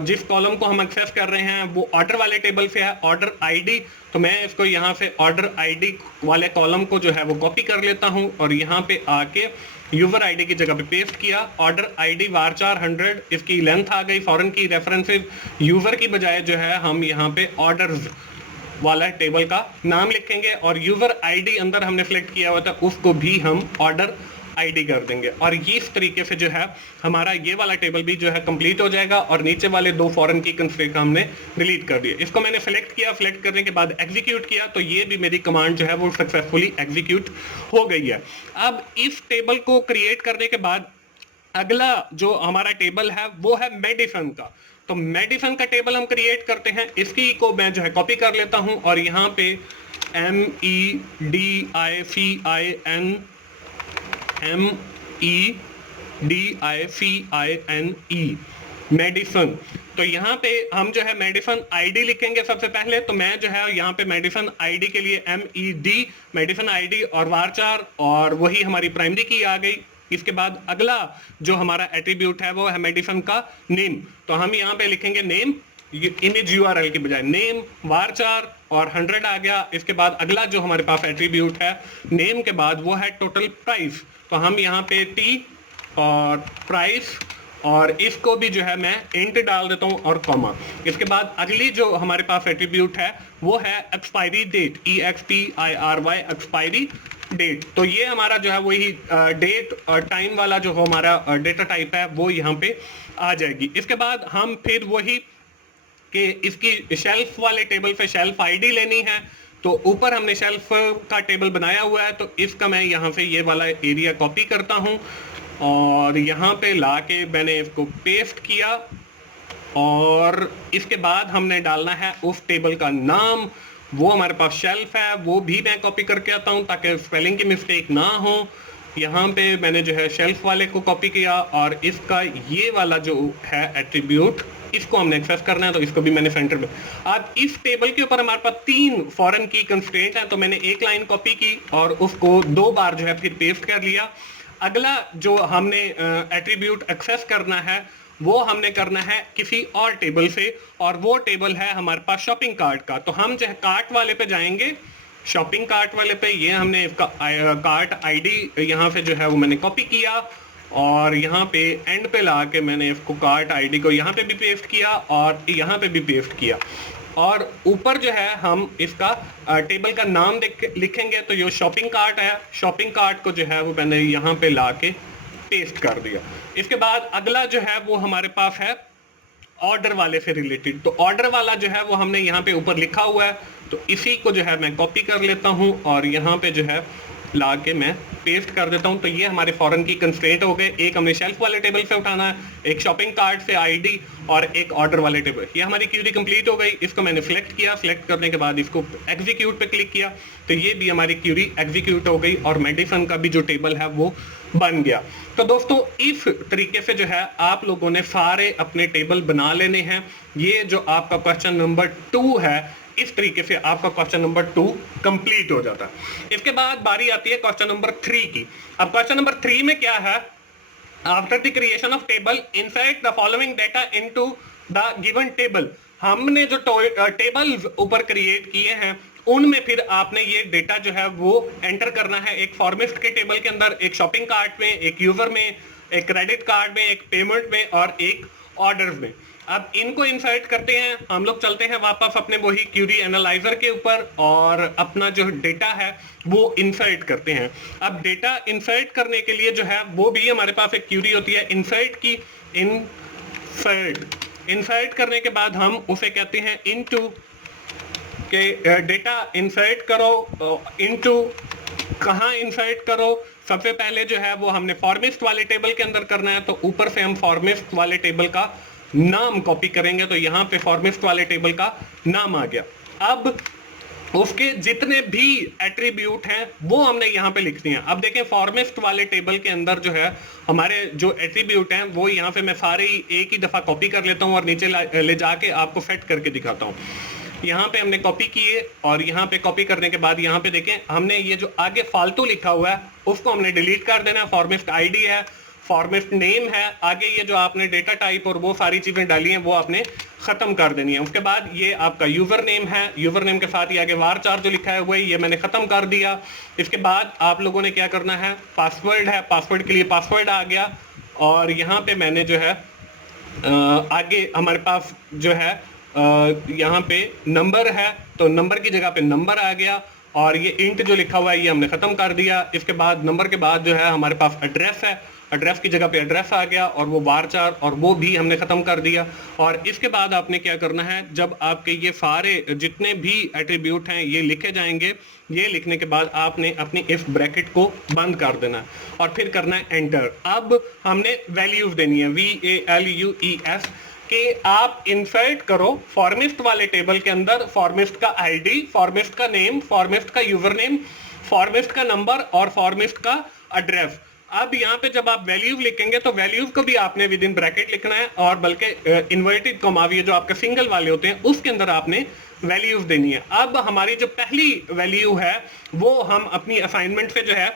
जिस कॉलम को हम एक्सेस कर रहे हैं वो ऑर्डर वाले टेबल से है, ऑर्डर आईडी, तो मैं इसको यहाँ से ऑर्डर आईडी वाले कॉलम को जो है वो कॉपी कर लेता हूँ और यहाँ पे आके यूजर आईडी की जगह पे पेस्ट किया। ऑर्डर आईडी var4 100, इसकी लेंथ आ गई। फॉरेन की रेफरेंसेस यूजर की बजाय जो है हम यहाँ पे ऑर्डर्स वाला टेबल का नाम लिखेंगे और यूजर आईडी अंदर हमने सेलेक्ट किया हुआ था उसको भी हम ऑर्डर आईडी कर देंगे और ये इस तरीके से जो है हमारा ये वाला टेबल भी जो है कंप्लीट हो जाएगा। और नीचे वाले दो फॉरेन की कंस्ट्रेंट हमने डिलीट कर दिए। इसको मैंने सेलेक्ट किया, सेलेक्ट करने के बाद एग्जीक्यूट किया तो ये भी मेरी कमांड जो है वो सक्सेसफुली एग्जीक्यूट हो गई है। अब इस टेबल को क्रिएट करने के बाद अगला जो हमारा टेबल है वो है मेडिसन का। तो मेडिसन का टेबल हम क्रिएट करते हैं। इसकी को मैं जो है कॉपी कर लेता हूं और यहाँ पे MEDIFINE मेडिसन। तो यहाँ पे हम जो है मेडिसन आईडी लिखेंगे सबसे पहले। तो मैं जो है यहाँ पे मेडिसन आईडी के लिए MED मेडिसन आईडी और var4 और वही हमारी प्राइमरी की आ गई। इसके बाद अगला जो हमारा एट्रीब्यूट है वो है मेडिसन का नेम। तो हम यहाँ पे लिखेंगे नेम, इमेज URL की बजाय नेम, var4 और 100 आ गया। इसके बाद अगला जो हमारे पास एट्रीब्यूट है नेम के बाद वो है टोटल प्राइस। तो हम यहाँ पे T और प्राइस और इसको भी जो है मैं इंट डाल देता हूँ और कॉमा। इसके बाद अगली जो हमारे पास एट्रीब्यूट है वो है expiry date, EXPIRY expiry date. तो ये हमारा जो है वही डेट और टाइम वाला जो हमारा डेटा टाइप है वो यहाँ पे आ जाएगी। इसके बाद हम फिर वही कि इसकी शेल्फ वाले टेबल पे शेल्फ आईडी लेनी है। तो ऊपर हमने शेल्फ का टेबल बनाया हुआ है तो इसका मैं यहाँ से ये वाला एरिया कॉपी करता हूँ और यहाँ पे लाके मैंने इसको पेस्ट किया और इसके बाद हमने डालना है उस टेबल का नाम। वो हमारे पास शेल्फ है, वो भी मैं कॉपी करके आता हूँ ताकि स्पेलिंग की मिस्टेक ना हो। यहाँ पे मैंने जो है शेल्फ वाले को कॉपी किया और इसका ये वाला जो है एट्रीब्यूट इसको हमने एक्सेस करना है तो इसको भी मैंने सेंटर में। अब इस टेबल के ऊपर हमारे पास 3 फॉरेन की कंस्ट्रेंट है तो मैंने एक लाइन कॉपी की और उसको 2 बार जो है फिर पेस्ट कर लिया। अगला जो हमने एट्रीब्यूट एक्सेस करना है वो हमने करना है किसी और टेबल से और वो टेबल है हमारे पास शॉपिंग कार्ट का। तो हम जो है कार्ट वाले पे जाएंगे, शॉपिंग कार्ट वाले पे ये हमने इसका कार्ट आईडी यहाँ से जो है वो मैंने कॉपी किया और यहाँ पे एंड पे ला के मैंने इसको कार्ट आईडी को यहाँ पे भी पेस्ट किया और यहाँ पे भी पेस्ट किया और ऊपर जो है हम इसका टेबल का नाम लिखेंगे। तो ये शॉपिंग कार्ट है, शॉपिंग कार्ट को जो है वो मैंने यहाँ पे ला के पेस्ट कर दिया। इसके बाद अगला जो है वो हमारे पास है ऑर्डर वाले से रिलेटेड। तो ऑर्डर वाला जो है वो हमने यहाँ पे ऊपर लिखा हुआ है तो इसी को जो है मैं कॉपी कर लेता हूँ और यहाँ पे जो है ला के मैं पेस्ट कर देता हूं, तो ये हमारे फॉरेन की कंस्ट्रेंट हो गए। एक हमने शेल्फ वाले टेबल से उठाना है, एक शॉपिंग कार्ट से आईडी और एक ऑर्डर वाले टेबल। ये हमारी क्यूरी कंप्लीट हो गई। इसको मैंने सिलेक्ट किया, सिलेक्ट करने के बाद इसको एग्जीक्यूट पे क्लिक किया, तो ये भी हमारी क्यूरी एग्जीक्यूट हो गई और मेडिसन का भी जो टेबल है वो बन गया। तो दोस्तों इस तरीके से जो है आप लोगों ने सारे अपने टेबल बना लेने हैं। ये जो आपका क्वेश्चन नंबर 2 है, इस तरीके से आपका क्वेश्चन नंबर 2 कंप्लीट हो जाता है। इसके बाद बारी आती है क्वेश्चन नंबर 3 की। अब क्वेश्चन नंबर 3 में क्या है, after the creation of table insert the following data into the given table. हमने जो टेबल ऊपर क्रिएट किए हैं उनमें फिर आपने ये डेटा जो है वो एंटर करना है, एक फॉर्मिस्ट के टेबल के अंदर, एक शॉपिंग कार्ट में, एक यूजर में, एक क्रेडिट कार्ड में, एक पेमेंट में और एक ऑर्डर में। अब इनको इंसर्ट करते हैं, हम लोग चलते हैं वापस अपने वही क्यूरी एनालाइजर के ऊपर और अपना जो डेटा है वो इंसर्ट करते हैं। अब डेटा इंसर्ट करने के लिए जो है वो भी हमारे पास एक क्यूरी होती है इंसर्ट की। इंसर्ट करने के बाद हम उसे कहते हैं इनटू के डेटा इंसर्ट करो। इनटू कहाँ इंसर्ट करो, सबसे पहले जो है वो हमने फॉर्मिस्ट वाले टेबल के अंदर करना है, तो ऊपर से हम फॉर्मिस्ट वाले टेबल का नाम कॉपी करेंगे, तो यहाँ पे फॉर्मिस्ट वाले टेबल का नाम आ गया। अब उसके जितने भी एट्रीब्यूट हैं वो हमने यहाँ पे लिख दिए हैं। अब देखें फॉर्मिस्ट वाले टेबल के अंदर जो है हमारे जो एट्रीब्यूट हैं वो यहाँ पे मैं सारे ही एक ही दफा कॉपी कर लेता हूँ और नीचे ले जाके आपको सेट करके दिखाता हूँ। यहाँ पे हमने कॉपी किए और यहाँ पे कॉपी करने के बाद यहाँ पे देखें हमने ये जो आगे फालतू लिखा हुआ है उसको हमने डिलीट कर देना है। फॉर्मिस्ट आईडी है, फॉर्मिस्ट नेम है, आगे ये जो आपने डेटा टाइप और वो सारी चीजें डाली हैं वो आपने खत्म कर देनी है। उसके बाद ये आपका यूजर नेम है, यूजर नेम के साथ ये आगे वार4 जो लिखा है हुआ ये मैंने खत्म कर दिया। इसके बाद आप लोगों ने क्या करना है, पासवर्ड है, पासवर्ड के लिए पासवर्ड आ गया और यहाँ पे मैंने जो है आगे हमारे पास जो है यहाँ पे नंबर है, तो नंबर की जगह पे नंबर आ गया और ये इंट जो लिखा हुआ है ये हमने खत्म कर दिया। इसके बाद नंबर के बाद जो है हमारे पास एड्रेस है, एड्रेस की जगह पे एड्रेस आ गया और वो वार4 और वो भी हमने खत्म कर दिया। और इसके बाद आपने क्या करना है, जब आपके ये सारे जितने भी एट्रीब्यूट हैं ये लिखे जाएंगे, ये लिखने के बाद आपने अपनी इफ ब्रैकेट को बंद कर देना है और फिर करना है एंटर। अब हमने वैल्यूज देनी है VALUES कि आप इंसर्ट करो फॉर्मिस्ट वाले टेबल के अंदर फॉर्मिस्ट का आईडी, फॉर्मिस्ट का नेम, फॉर्मिस्ट का यूजर नेम, फॉर्मिस्ट का नंबर और फॉर्मिस्ट का एड्रेस। अब यहाँ पे जब आप वैल्यूज लिखेंगे तो वैल्यूज को भी आपने विद इन ब्रैकेट लिखना है और बल्कि इन्वर्टेड कॉमा जो आपके सिंगल वाले होते हैं उसके अंदर आपने वैल्यूज देनी है। अब हमारी जो पहली वैल्यू है वो हम अपनी असाइनमेंट से जो है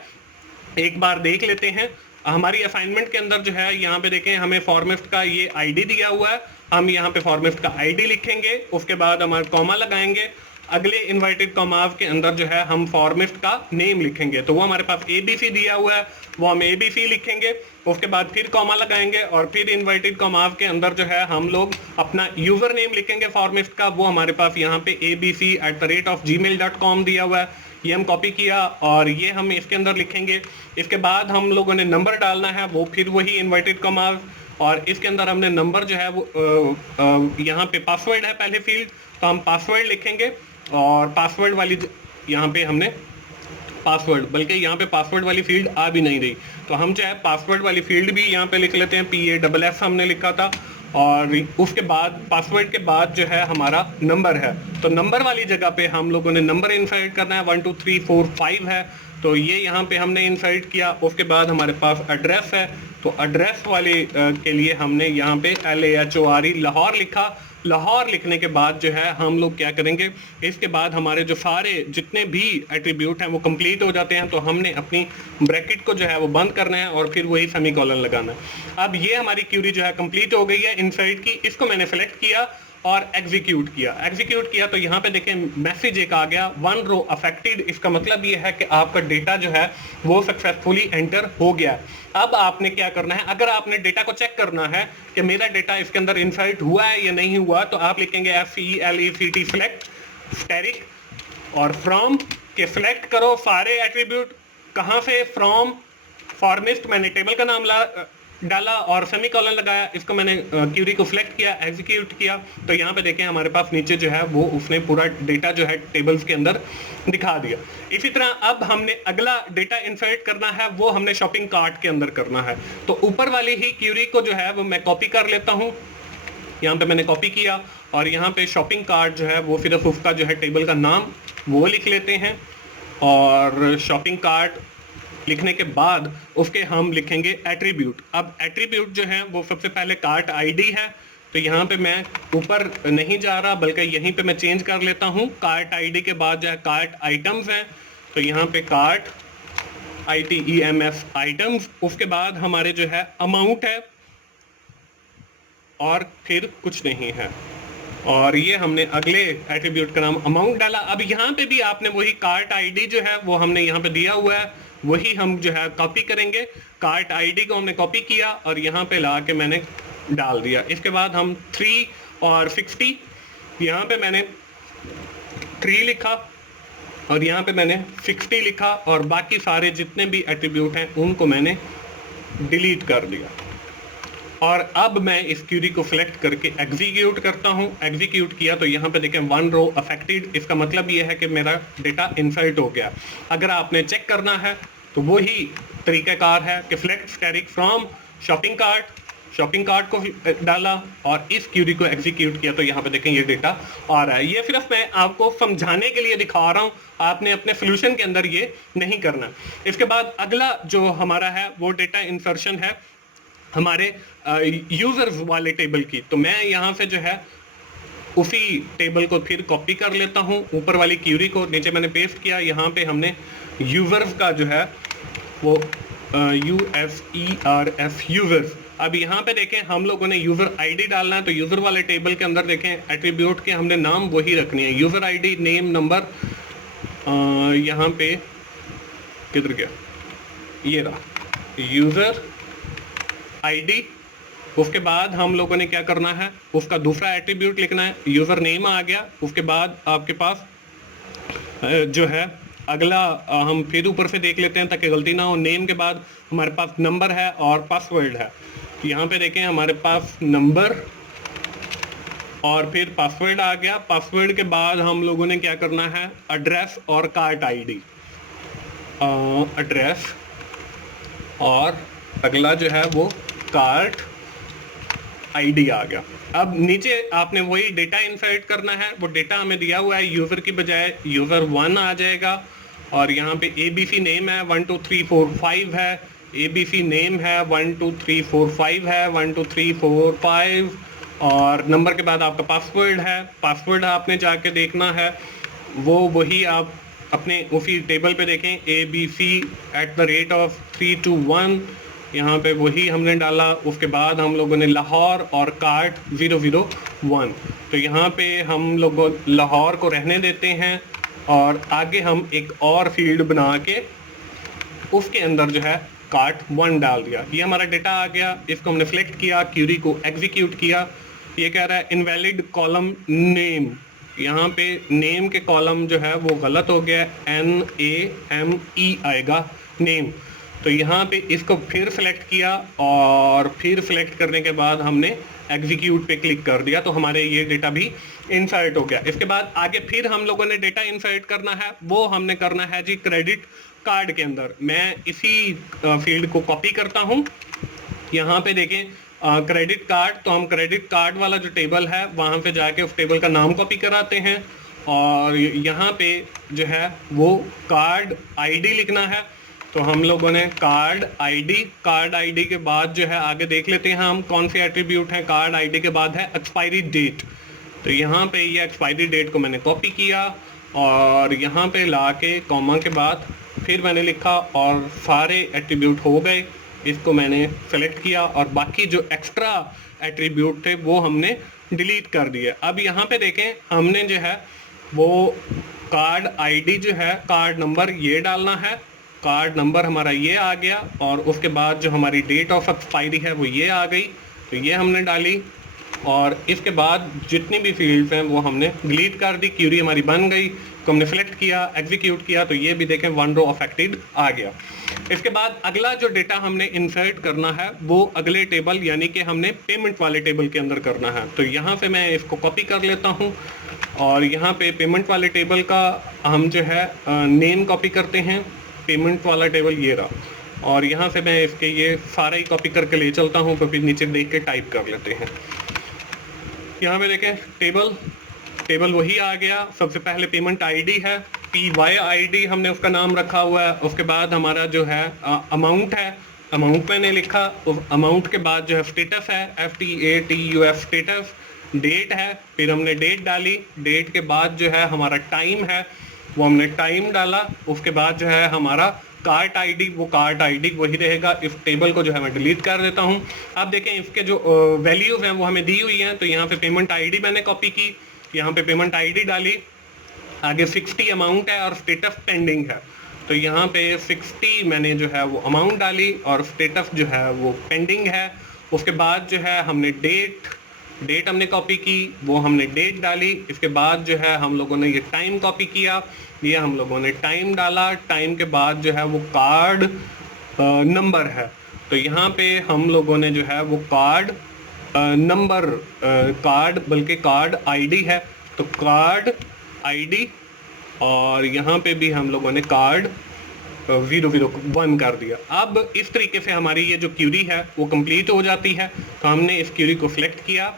एक बार देख लेते हैं। हमारी असाइनमेंट के अंदर जो है यहाँ पे देखें हमें फॉर्मिस्ट का ये आईडी दिया हुआ है, हम यहाँ पे फॉर्मिस्ट का आईडी लिखेंगे, उसके बाद हमारे कॉमा लगाएंगे, अगले इन्वर्टेड कॉमाव के अंदर जो है हम फॉर्मिस्ट का नेम लिखेंगे, तो वो हमारे पास ABC दिया हुआ है, वो हम ABC लिखेंगे, उसके बाद फिर कॉमा लगाएंगे और फिर इन्वर्टेड कॉमाव के अंदर जो है हम लोग अपना यूजर नेम लिखेंगे फॉर्मिस्ट का, वो हमारे पास यहाँ पे abc@gmail.com दिया हुआ है, ये हम कॉपी किया और ये हम इसके अंदर लिखेंगे। इसके बाद हम लोगों ने नंबर डालना है, वो फिर वही इन्वर्टेड कॉमा और इसके अंदर हमने नंबर जो है वो यहाँ पे पासवर्ड है पहले फील्ड, तो हम पासवर्ड लिखेंगे और पासवर्ड वाली यहाँ पे हमने पासवर्ड, बल्कि यहाँ पे पासवर्ड वाली फील्ड आ भी नहीं रही तो हम जो है पासवर्ड वाली फील्ड भी यहाँ पे लिख लेते हैं, PASS हमने लिखा था और उसके बाद पासवर्ड के बाद जो है हमारा नंबर है, तो नंबर वाली जगह पे हम लोगों ने नंबर इंसर्ट करना है 1 2 3 4 5 है, तो ये यहाँ पे हमने इंसर्ट किया। उसके बाद हमारे पास एड्रेस है, तो एड्रेस वाले के लिए हमने यहाँ पे LAHORE लाहौर लिखा। लाहौर लिखने के बाद जो है हम लोग क्या करेंगे, इसके बाद हमारे जो सारे जितने भी एट्रीब्यूट हैं वो कंप्लीट हो जाते हैं, तो हमने अपनी ब्रैकेट को जो है वो बंद करना है और फिर वही सेमीकोलन लगाना है। अब ये हमारी क्यूरी जो है कंप्लीट हो गई है इंसर्ट की, इसको मैंने सेलेक्ट किया और एग्जीक्यूट किया तो यहाँ पे देखें मैसेज एक आ गया 1 रो अफेक्टेड। इसका मतलब ये है कि आपका डेटा जो है वो सक्सेसफुली एंटर हो गया। अब आपने क्या करना है, अगर आपने डेटा को चेक करना है कि मेरा डेटा इसके अंदर इंसर्ट हुआ है या नहीं हुआ, तो आप लिखेंगे FELECT सेलेक्ट स्टैटिक और फ्रॉम के सिलेक्ट करो सारे एट्रीब्यूट। कहाँ से? फ्रॉम फॉर्मिस्ट, मैंने टेबल का नाम डाला और सेमीकोलन लगाया, इसको मैंने क्यूरी को सिलेक्ट किया, एग्जीक्यूट किया, तो यहाँ पे देखें हमारे पास नीचे जो है वो उसने पूरा डेटा जो है टेबल्स के अंदर दिखा दिया। इसी तरह अब हमने अगला डेटा इंसर्ट करना है, वो हमने शॉपिंग कार्ट के अंदर करना है। तो ऊपर वाली ही क्यूरी को जो है वो मैं कॉपी कर लेता हूँ, यहाँ पे मैंने कॉपी किया और यहाँ पे शॉपिंग कार्ट जो है वो सिर्फ उसका जो है टेबल का नाम वो लिख लेते हैं, और शॉपिंग कार्ट लिखने के बाद उसके हम लिखेंगे एट्रीब्यूट। अब एट्रीब्यूट जो है वो सबसे पहले कार्ट आईडी है, तो यहाँ पे मैं ऊपर नहीं जा रहा बल्कि यहीं पे मैं चेंज कर लेता हूँ। कार्ट आईडी के बाद जो है कार्ट आइटम्स हैं, तो यहाँ पे कार्ट ITEMS आइटम्स, उसके बाद हमारे जो है अमाउंट है और फिर कुछ नहीं है, और ये हमने अगले एट्रीब्यूट का नाम अमाउंट डाला। अब यहाँ पे भी आपने वही कार्ट आईडी जो है वो हमने यहाँ पे दिया हुआ है, वही हम जो है कॉपी करेंगे। कार्ट आईडी को हमने कॉपी किया और यहाँ पे ला के मैंने डाल दिया। इसके बाद हम 3 और 60, यहाँ पे मैंने 3 लिखा और यहाँ पे मैंने 60 लिखा, और बाकी सारे जितने भी एट्रीब्यूट हैं उनको मैंने डिलीट कर दिया। और अब मैं इस क्यूरी को सिलेक्ट करके एग्जीक्यूट करता हूं। एग्जीक्यूट किया तो यहाँ पे देखें 1 रो अफेक्टेड, इसका मतलब ये है कि मेरा डेटा इंसर्ट हो गया। अगर आपने चेक करना है तो वही तरीकाकार है कि select static from shopping cart को डाला और इस क्यूरी को एग्जीक्यूट किया, तो यहाँ पे देखें ये डेटा आ रहा है। ये सिर्फ मैं आपको समझाने के लिए दिखा रहा हूँ, आपने अपने सोल्यूशन के अंदर ये नहीं करना। इसके बाद अगला जो हमारा है वो डेटा इंसर्शन है हमारे यूजर्स वाले टेबल की। तो मैं यहाँ से जो है उसी टेबल को फिर कॉपी कर लेता हूँ, ऊपर वाली क्यूरी को नीचे मैंने पेस्ट किया। यहाँ पे हमने यूजर्स का जो है वो USERS यूजर्स। अब यहाँ पे देखें हम लोगों ने यूजर आईडी डालना है, तो यूजर वाले टेबल के अंदर देखें एट्रीब्यूट के हमने नाम वही रखनी है, यूजर आईडी, नेम, नंबर। यहाँ पे किधर गया, ये रहा यूजर आईडी। उसके बाद हम लोगों ने क्या करना है, उसका दूसरा एट्रीब्यूट लिखना है, यूजर नेम आ गया। उसके बाद आपके पास जो है अगला हम फिर ऊपर से देख लेते हैं ताकि गलती ना हो। नेम के बाद हमारे पास नंबर है और पासवर्ड है, तो यहाँ पे देखें हमारे पास नंबर और फिर पासवर्ड आ गया। पासवर्ड के बाद हम लोगों ने क्या करना है, एड्रेस और कार्ट आईडी, एड्रेस और अगला जो है वो कार्ट आईडी आ गया। अब नीचे आपने वही डेटा इंसर्ट करना है, वो डेटा हमें दिया हुआ है, यूजर की बजाय यूजर 1 आ जाएगा, और यहाँ पे ABC नेम है 1 2 3 4 5 है, ABC नेम है 1 2 3 4 5 है, 1 2 3 4 5, और नंबर के बाद आपका पासवर्ड है। पासवर्ड आपने जाके देखना है, वो वही आप अपने उसी टेबल पे देखें, ABC@321, यहाँ पे वही हमने डाला। उसके बाद हम लोगों ने लाहौर और कार्ट 001, तो यहाँ पे हम लोग लाहौर को रहने देते हैं, और आगे हम एक और फील्ड बना के उसके अंदर जो है कार्ट 1 डाल दिया। ये हमारा डेटा आ गया, इसको हमने सिलेक्ट किया, क्यूरी को एग्जीक्यूट किया। ये कह रहा है इनवैलिड कॉलम नेम, यहाँ पे नेम के कॉलम जो है वो गलत हो गया, NAME आएगा नेम। तो यहाँ पे इसको फिर सेलेक्ट किया और फिर सेलेक्ट करने के बाद हमने एग्जीक्यूट पे क्लिक कर दिया, तो हमारे ये डेटा भी इंसर्ट हो गया। इसके बाद आगे फिर हम लोगों ने डेटा इंसर्ट करना है, वो हमने करना है जी क्रेडिट कार्ड के अंदर। मैं इसी फील्ड को कॉपी करता हूँ, यहाँ पे देखें क्रेडिट कार्ड, तो हम क्रेडिट कार्ड वाला जो टेबल है वहाँ पे जाके उस टेबल का नाम कॉपी कराते हैं, और यहाँ पे जो है वो कार्ड आईडी लिखना है। तो हम लोगों ने कार्ड आईडी के बाद जो है आगे देख लेते हैं हम कौन से एट्रीब्यूट हैं। कार्ड आईडी के बाद है एक्सपायरी डेट, तो यहाँ पे ये एक्सपायरी डेट को मैंने कॉपी किया और यहाँ पे ला के कॉमा के बाद फिर मैंने लिखा और सारे एट्रीब्यूट हो गए। इसको मैंने सेलेक्ट किया और बाकी जो एक्स्ट्रा एट्रीब्यूट थे वो हमने डिलीट कर दिए। अब यहाँ पे देखें हमने जो है वो कार्ड आईडी जो है, कार्ड नंबर ये डालना है, कार्ड नंबर हमारा ये आ गया, और उसके बाद जो हमारी डेट ऑफ एक्सपायरी है वो ये आ गई, तो ये हमने डाली, और इसके बाद जितनी भी फील्ड्स हैं वो हमने डिलीट कर दी। क्यूरी हमारी बन गई, तो हमने सेलेक्ट किया, एग्जीक्यूट किया, तो ये भी देखें 1 रो अफेक्टेड आ गया। इसके बाद अगला जो डेटा हमने इंसर्ट करना है वो अगले टेबल यानी कि हमने पेमेंट वाले टेबल के अंदर करना है। तो यहाँ से मैं इसको कॉपी कर लेता हूँ और यहाँ पे पेमेंट वाले टेबल का हम जो है नेम कॉपी करते हैं। पेमेंट वाला टेबल ये रहा और यहाँ से मैं इसके ये सारा ही कॉपी करके ले चलता हूँ, तो फिर नीचे देख के टाइप कर लेते हैं। यहाँ पे देखें टेबल वही आ गया। सबसे पहले पेमेंट आईडी है, PYID हमने उसका नाम रखा हुआ है। उसके बाद हमारा जो है अमाउंट है, अमाउंट मैंने लिखा। अमाउंट के बाद जो है स्टेटस है, STATUS स्टेटस। डेट है, फिर हमने डेट डाली। डेट के बाद जो है हमारा टाइम है, वो हमने टाइम डाला। उसके बाद जो है हमारा कार्ट आईडी, वो कार्ट आईडी वही रहेगा। इस टेबल को जो है मैं डिलीट कर देता हूँ। अब देखें इसके जो वैल्यूज हैं वो हमें दी हुई हैं। तो यहाँ पे पेमेंट आईडी मैंने कॉपी की, यहाँ पे पेमेंट आईडी डाली, आगे 60 अमाउंट है और स्टेटस पेंडिंग है। तो यहाँ पे 60 मैंने जो है वो अमाउंट डाली और स्टेटस जो है वो पेंडिंग है। उसके बाद जो है हमने डेट हमने कॉपी की, वो हमने डेट डाली। इसके बाद जो है हम लोगों ने ये टाइम कॉपी किया, ये हम लोगों ने टाइम डाला। टाइम के बाद जो है वो कार्ड नंबर है, तो यहाँ पे हम लोगों ने जो है वो कार्ड नंबर बल्कि कार्ड आईडी है, तो कार्ड आईडी। और यहाँ पे भी हम लोगों ने कार्ड 001 कर दिया। अब इस तरीके से हमारी ये जो क्यूरी है वो कंप्लीट हो जाती है। तो हमने इस क्यूरी को सिलेक्ट किया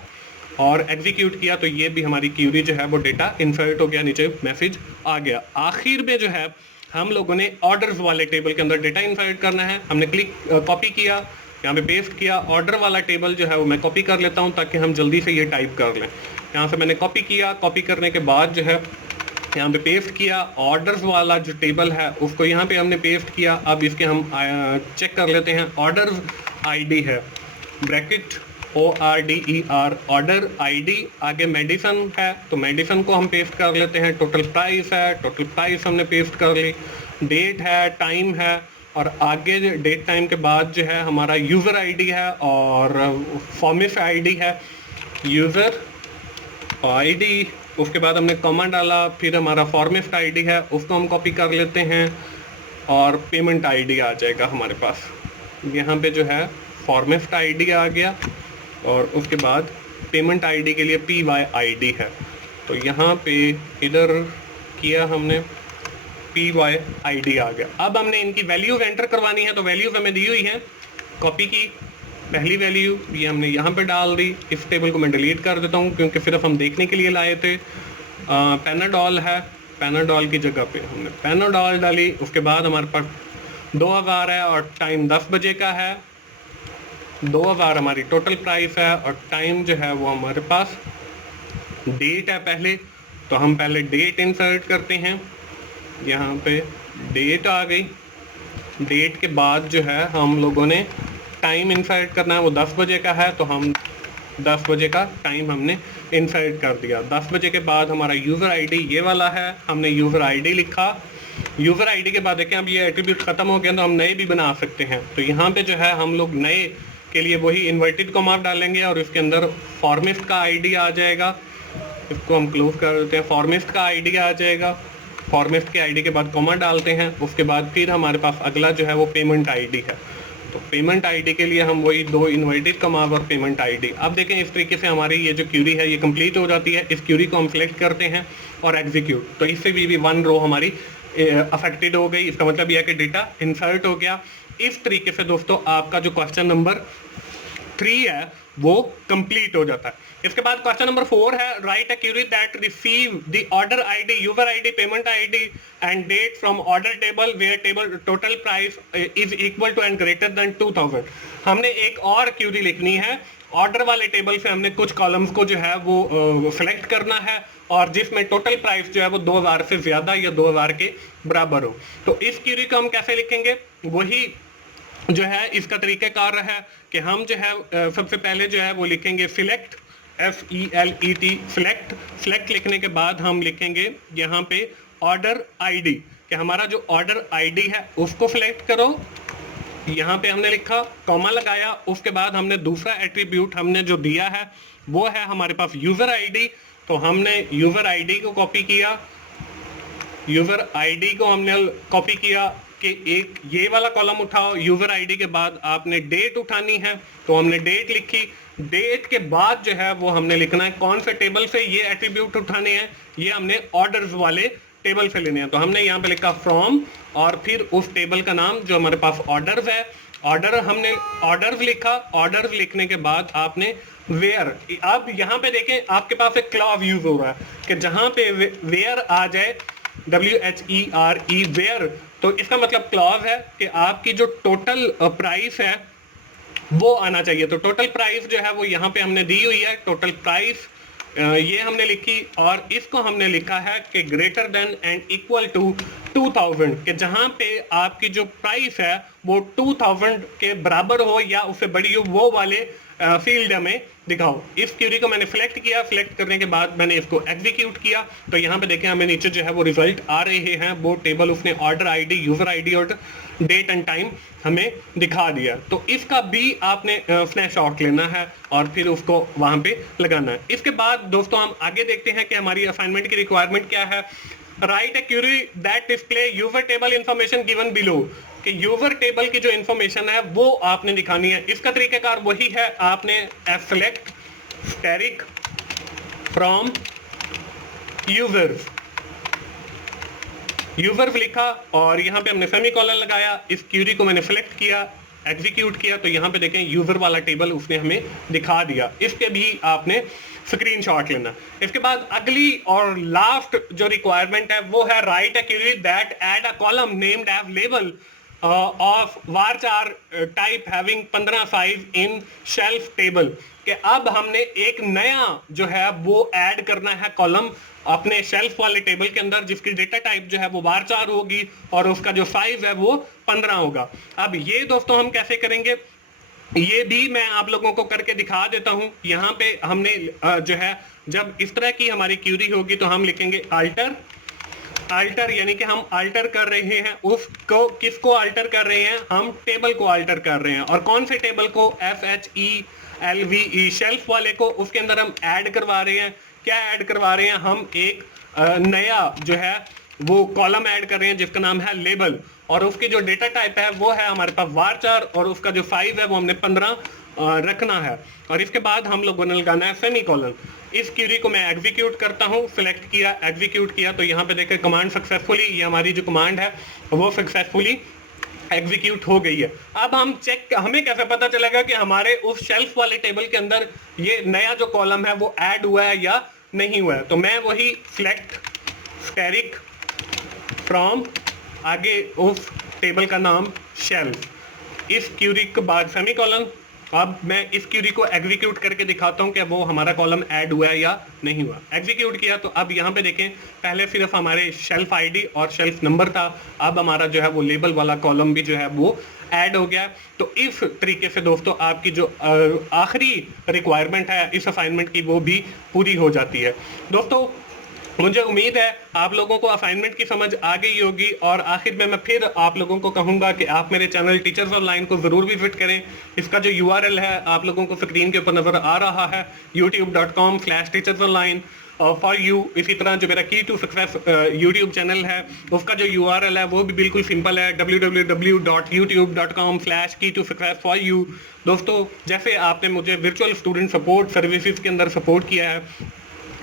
और एग्जीक्यूट किया, तो ये भी हमारी क्यूरी जो है वो डेटा इंसर्ट हो गया, नीचे मैसेज आ गया। आखिर में जो है हम लोगों ने ऑर्डर्स वाले टेबल के अंदर डेटा इंसर्ट करना है। हमने कॉपी किया, यहाँ पे पेस्ट किया। ऑर्डर वाला टेबल जो है वो मैं कॉपी कर लेता हूँ ताकि हम जल्दी से ये टाइप कर लें। यहाँ से मैंने कॉपी किया, कॉपी करने के बाद जो है यहाँ पे पेस्ट किया। ऑर्डर्स वाला जो टेबल है उसको यहाँ पे हमने पेस्ट किया। अब इसके हम चेक कर लेते हैं। ऑर्डर्स आईडी है, ब्रैकेट ORDER ऑर्डर आईडी, आगे मेडिसन है तो मेडिसन को हम पेस्ट कर लेते हैं। टोटल प्राइस है, टोटल प्राइस हमने पेस्ट कर ली। डेट है, टाइम है और आगे डेट टाइम के बाद जो है हमारा यूज़र आईडी है और फॉर्मेट आईडी है, यूज़र आईडी। उसके बाद हमने कॉमा डाला, फिर हमारा फॉर्मेट आईडी है उसको हम कॉपी कर लेते हैं और पेमेंट आईडी आ जाएगा हमारे पास। यहाँ पे जो है फॉर्मेट आईडी आ गया और उसके बाद पेमेंट आईडी के लिए PYID है। तो यहाँ पे इधर किया हमने, PYID आ गया। अब हमने इनकी वैल्यूज एंटर करवानी है, तो वैल्यूज हमें दी हुई हैं। कॉपी की पहली वैल्यू ये हमने यहाँ पे डाल दी। इस टेबल को मैं डिलीट कर देता हूँ क्योंकि सिर्फ हम देखने के लिए लाए थे। पैनाडॉल है, पैनाडॉल की जगह पे हमने पैनाडॉल डाली। उसके बाद हमारे पास 2000 है और टाइम 10 बजे का है। 2000 हमारी टोटल प्राइस है और टाइम जो है वो हमारे पास डेट है पहले, तो हम पहले डेट इंसर्ट करते हैं। यहाँ पे डेट आ गई। डेट के बाद जो है हम लोगों ने टाइम इंसर्ट करना है, वो 10 बजे का है तो हम 10 बजे का टाइम हमने इंसर्ट कर दिया। 10 बजे के बाद हमारा यूज़र आईडी ये वाला है, हमने यूज़र आईडी लिखा। यूज़र आईडी के बाद देखें अब ये एट्रीब्यूट ख़त्म हो गया तो हम नए भी बना सकते हैं। तो यहाँ पे जो है हम लोग नए के लिए वही इन्वर्टेड कॉमा डालेंगे और इसके अंदर फॉर्मेट का आईडी आ जाएगा। इसको हम क्लोज कर देते हैं। फॉर्मेट का आईडी आ जाएगा। फॉर्मेट के आईडी के बाद कॉमा डालते हैं। उसके बाद फिर हमारे पास अगला जो है वो पेमेंट आईडी है। तो पेमेंट आईडी के लिए हम वही 2 इन्वर्टेड कॉमा और पेमेंट आईडी। अब देखें इस तरीके से हमारी ये जो क्यूरी है ये कंप्लीट हो जाती है। इस क्यूरी को हम सिलेक्ट करते हैं और एग्जीक्यूट, तो इससे भी 1 रो हमारी अफेक्टेड हो गई। इसका मतलब यह है कि डेटा इंसर्ट हो गया। इस तरीके से दोस्तों आपका जो क्वेश्चन नंबर 3 है वो कंप्लीट हो जाता है। इसके बाद क्वेश्चन नंबर 4 है, write a query that receive the order ID, user ID, payment ID and date from order table where table total price is equal to and greater than 2000। हमने एक और क्वेरी लिखनी है। ऑर्डर वाले table से हमने कुछ कॉलम्स को जो है वो सिलेक्ट करना है और जिसमें टोटल प्राइस जो है वो 2000 से ज्यादा या 2000 के बराबर हो। तो इस क्वेरी को हम कैसे लिखेंगे, वही जो है इसका तरीक़ाकार है कि हम जो है सबसे पहले जो है वो लिखेंगे सिलेक्ट, SELECT, सिलेक्ट लिखने के बाद हम लिखेंगे यहाँ पे ऑर्डर आईडी, कि हमारा जो ऑर्डर आईडी है उसको सिलेक्ट करो। यहाँ पे हमने लिखा, कॉमा लगाया। उसके बाद हमने दूसरा एट्रीब्यूट हमने जो दिया है वो है हमारे पास यूजर आईडी, तो हमने यूजर आईडी को कॉपी किया। यूजर आईडी को हमने कॉपी किया। कि एक ये वाला कॉलम उठाओ, यूजर आईडी के बाद आपने डेट उठानी है, तो हमने डेट लिखी। डेट के बाद जो है वो हमने लिखना है कौन से टेबल से ये एट्रीब्यूट उठाने हैं, ये हमने ऑर्डर्स वाले टेबल से लेने हैं। तो हमने यहाँ पे लिखा फ्रॉम और फिर उस टेबल का नाम जो हमारे पास ऑर्डर्स है, ऑर्डर हमने ऑर्डर्स लिखा। ऑर्डर्स लिखने के बाद आपने वेयर, अब यहाँ पे देखें आपके पास एक क्लॉज यूज हो रहा है कि जहां पे वेयर आ जाए, WHERE वेयर, तो इसका मतलब क्लॉज है कि आपकी जो टोटल प्राइस है वो आना चाहिए। तो टोटल प्राइस जो है वो यहाँ पे हमने दी हुई है, टोटल प्राइस ये हमने लिखी और इसको हमने लिखा है कि greater than and equal to 2000, कि जहां पे आपकी जो प्राइस है वो 2000 के बराबर हो या उससे बड़ी हो, वो वाले फील्ड हमें दिखाओ। इस क्यूरी को मैंने सिलेक्ट किया, सिलेक्ट करने के बाद मैंने इसको एग्जीक्यूट किया। तो यहाँ पे देखें हमें नीचे जो है वो रिजल्ट आ रहे हैं, वो टेबल उसने ऑर्डर आईडी, यूजर आईडी और डेट एंड टाइम हमें दिखा दिया। तो इसका भी आपने स्नैपशॉट लेना है और फिर उसको वहां पे लगाना है। इसके बाद दोस्तों हम आगे देखते हैं कि हमारी असाइनमेंट की रिक्वायरमेंट क्या है। Write a query that display user table information given below, कि यूजर टेबल की जो इंफॉर्मेशन है वो आपने दिखानी है। इसका तरीकाकार वही है, आपने select static from users, users लिखा और यहाँ पे हमने सेमीकोलन लगाया। इस क्यूरी को मैंने सेलेक्ट किया, एग्जीक्यूट किया, तो यहाँ पे देखें यूजर वाला टेबल उसने हमें दिखा दिया। इसके भी आपने स्क्रीनशॉट लेना। इसके बाद अगली और लास्ट जो रिक्वायरमेंट है वो है write a query that add a column named as label of varchar type having 15 size in shelf table, कि अब हमने एक नया जो है वो ऐड करना है कॉलम अपने शेल्फ वाले टेबल के अंदर, जिसकी डेटा टाइप जो है वो varchar होगी और उसका जो साइज है वो 15 होगा। अब ये दोस्तों हम कैसे करेंगे, ये भी मैं आप लोगों को करके दिखा देता हूं। यहाँ पे हमने जो है जब इस तरह की हमारी क्यूरी होगी तो हम लिखेंगे अल्टर, अल्टर यानी कि हम अल्टर कर रहे हैं उसको, किसको अल्टर कर रहे हैं, हम टेबल को अल्टर कर रहे हैं। और कौन से टेबल को, SHELVE शेल्फ वाले को, उसके अंदर हम ऐड करवा रहे हैं। क्या ऐड करवा रहे हैं, हम एक नया जो है वो कॉलम ऐड कर रहे हैं जिसका नाम है लेबल, और उसकी जो डेटा टाइप है वो है हमारे पास varchar और उसका जो साइज है वो हमने 15 रखना है। और इसके बाद हम लोगों ने लगाना है सेमीकोलन। इस क्यूरी को मैं एग्जीक्यूट करता हूं, सिलेक्ट किया, एग्जीक्यूट किया, तो यहाँ पे देखें कमांड सक्सेसफुली, ये हमारी जो कमांड है वो सक्सेसफुली एग्जीक्यूट हो गई है। अब हम चेक, हमें कैसे पता चलेगा कि हमारे उस शेल्फ वाले टेबल के अंदर ये नया जो कॉलम है वो ऐड हुआ है या नहीं हुआ है। तो मैं वही सिलेक्ट स्टैटिक फ्रॉम, आगे उस टेबल का नाम शेल्फ, इस क्यूरी के बाद सेमीकोलन। अब मैं इस क्यूरी को एग्जीक्यूट करके दिखाता हूं कि वो हमारा कॉलम ऐड हुआ है या नहीं हुआ। एग्जीक्यूट किया तो अब यहाँ पे देखें पहले सिर्फ हमारे शेल्फ आईडी और शेल्फ नंबर था, अब हमारा जो है वो लेबल वाला कॉलम भी जो है वो ऐड हो गया। तो इस तरीके से दोस्तों आपकी जो आखिरी रिक्वायरमेंट है इस असाइनमेंट की वो भी पूरी हो जाती है। दोस्तों मुझे उम्मीद है आप लोगों को असाइनमेंट की समझ आ गई होगी। और आखिर में मैं फिर आप लोगों को कहूंगा कि आप मेरे चैनल टीचर्स ऑनलाइन को जरूर विजिट करें। इसका जो URL है आप लोगों को स्क्रीन के ऊपर नजर आ रहा है, youtube.com/teachersonline फॉर यू। इसी तरह जो मेरा की टू सक्सेस यूट्यूब चैनल है उसका जो URL है वो भी बिल्कुल सिंपल है, www.youtube.com/key2success4you। दोस्तों जैसे आपने मुझे वर्चुअल स्टूडेंट सपोर्ट सर्विसेज के अंदर सपोर्ट किया है,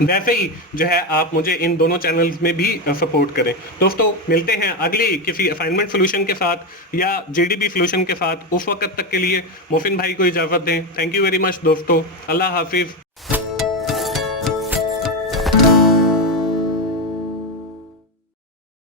वैसे ही जो है आप मुझे इन दोनों चैनल्स में भी सपोर्ट करें। दोस्तों मिलते हैं अगली किसी असाइनमेंट सोल्यूशन के साथ या GDB सोल्यूशन के साथ। उस वक्त तक के लिए मोहसिन भाई को इजाज़त दें। थैंक यू वेरी मच दोस्तों, अल्लाह हाफिज़।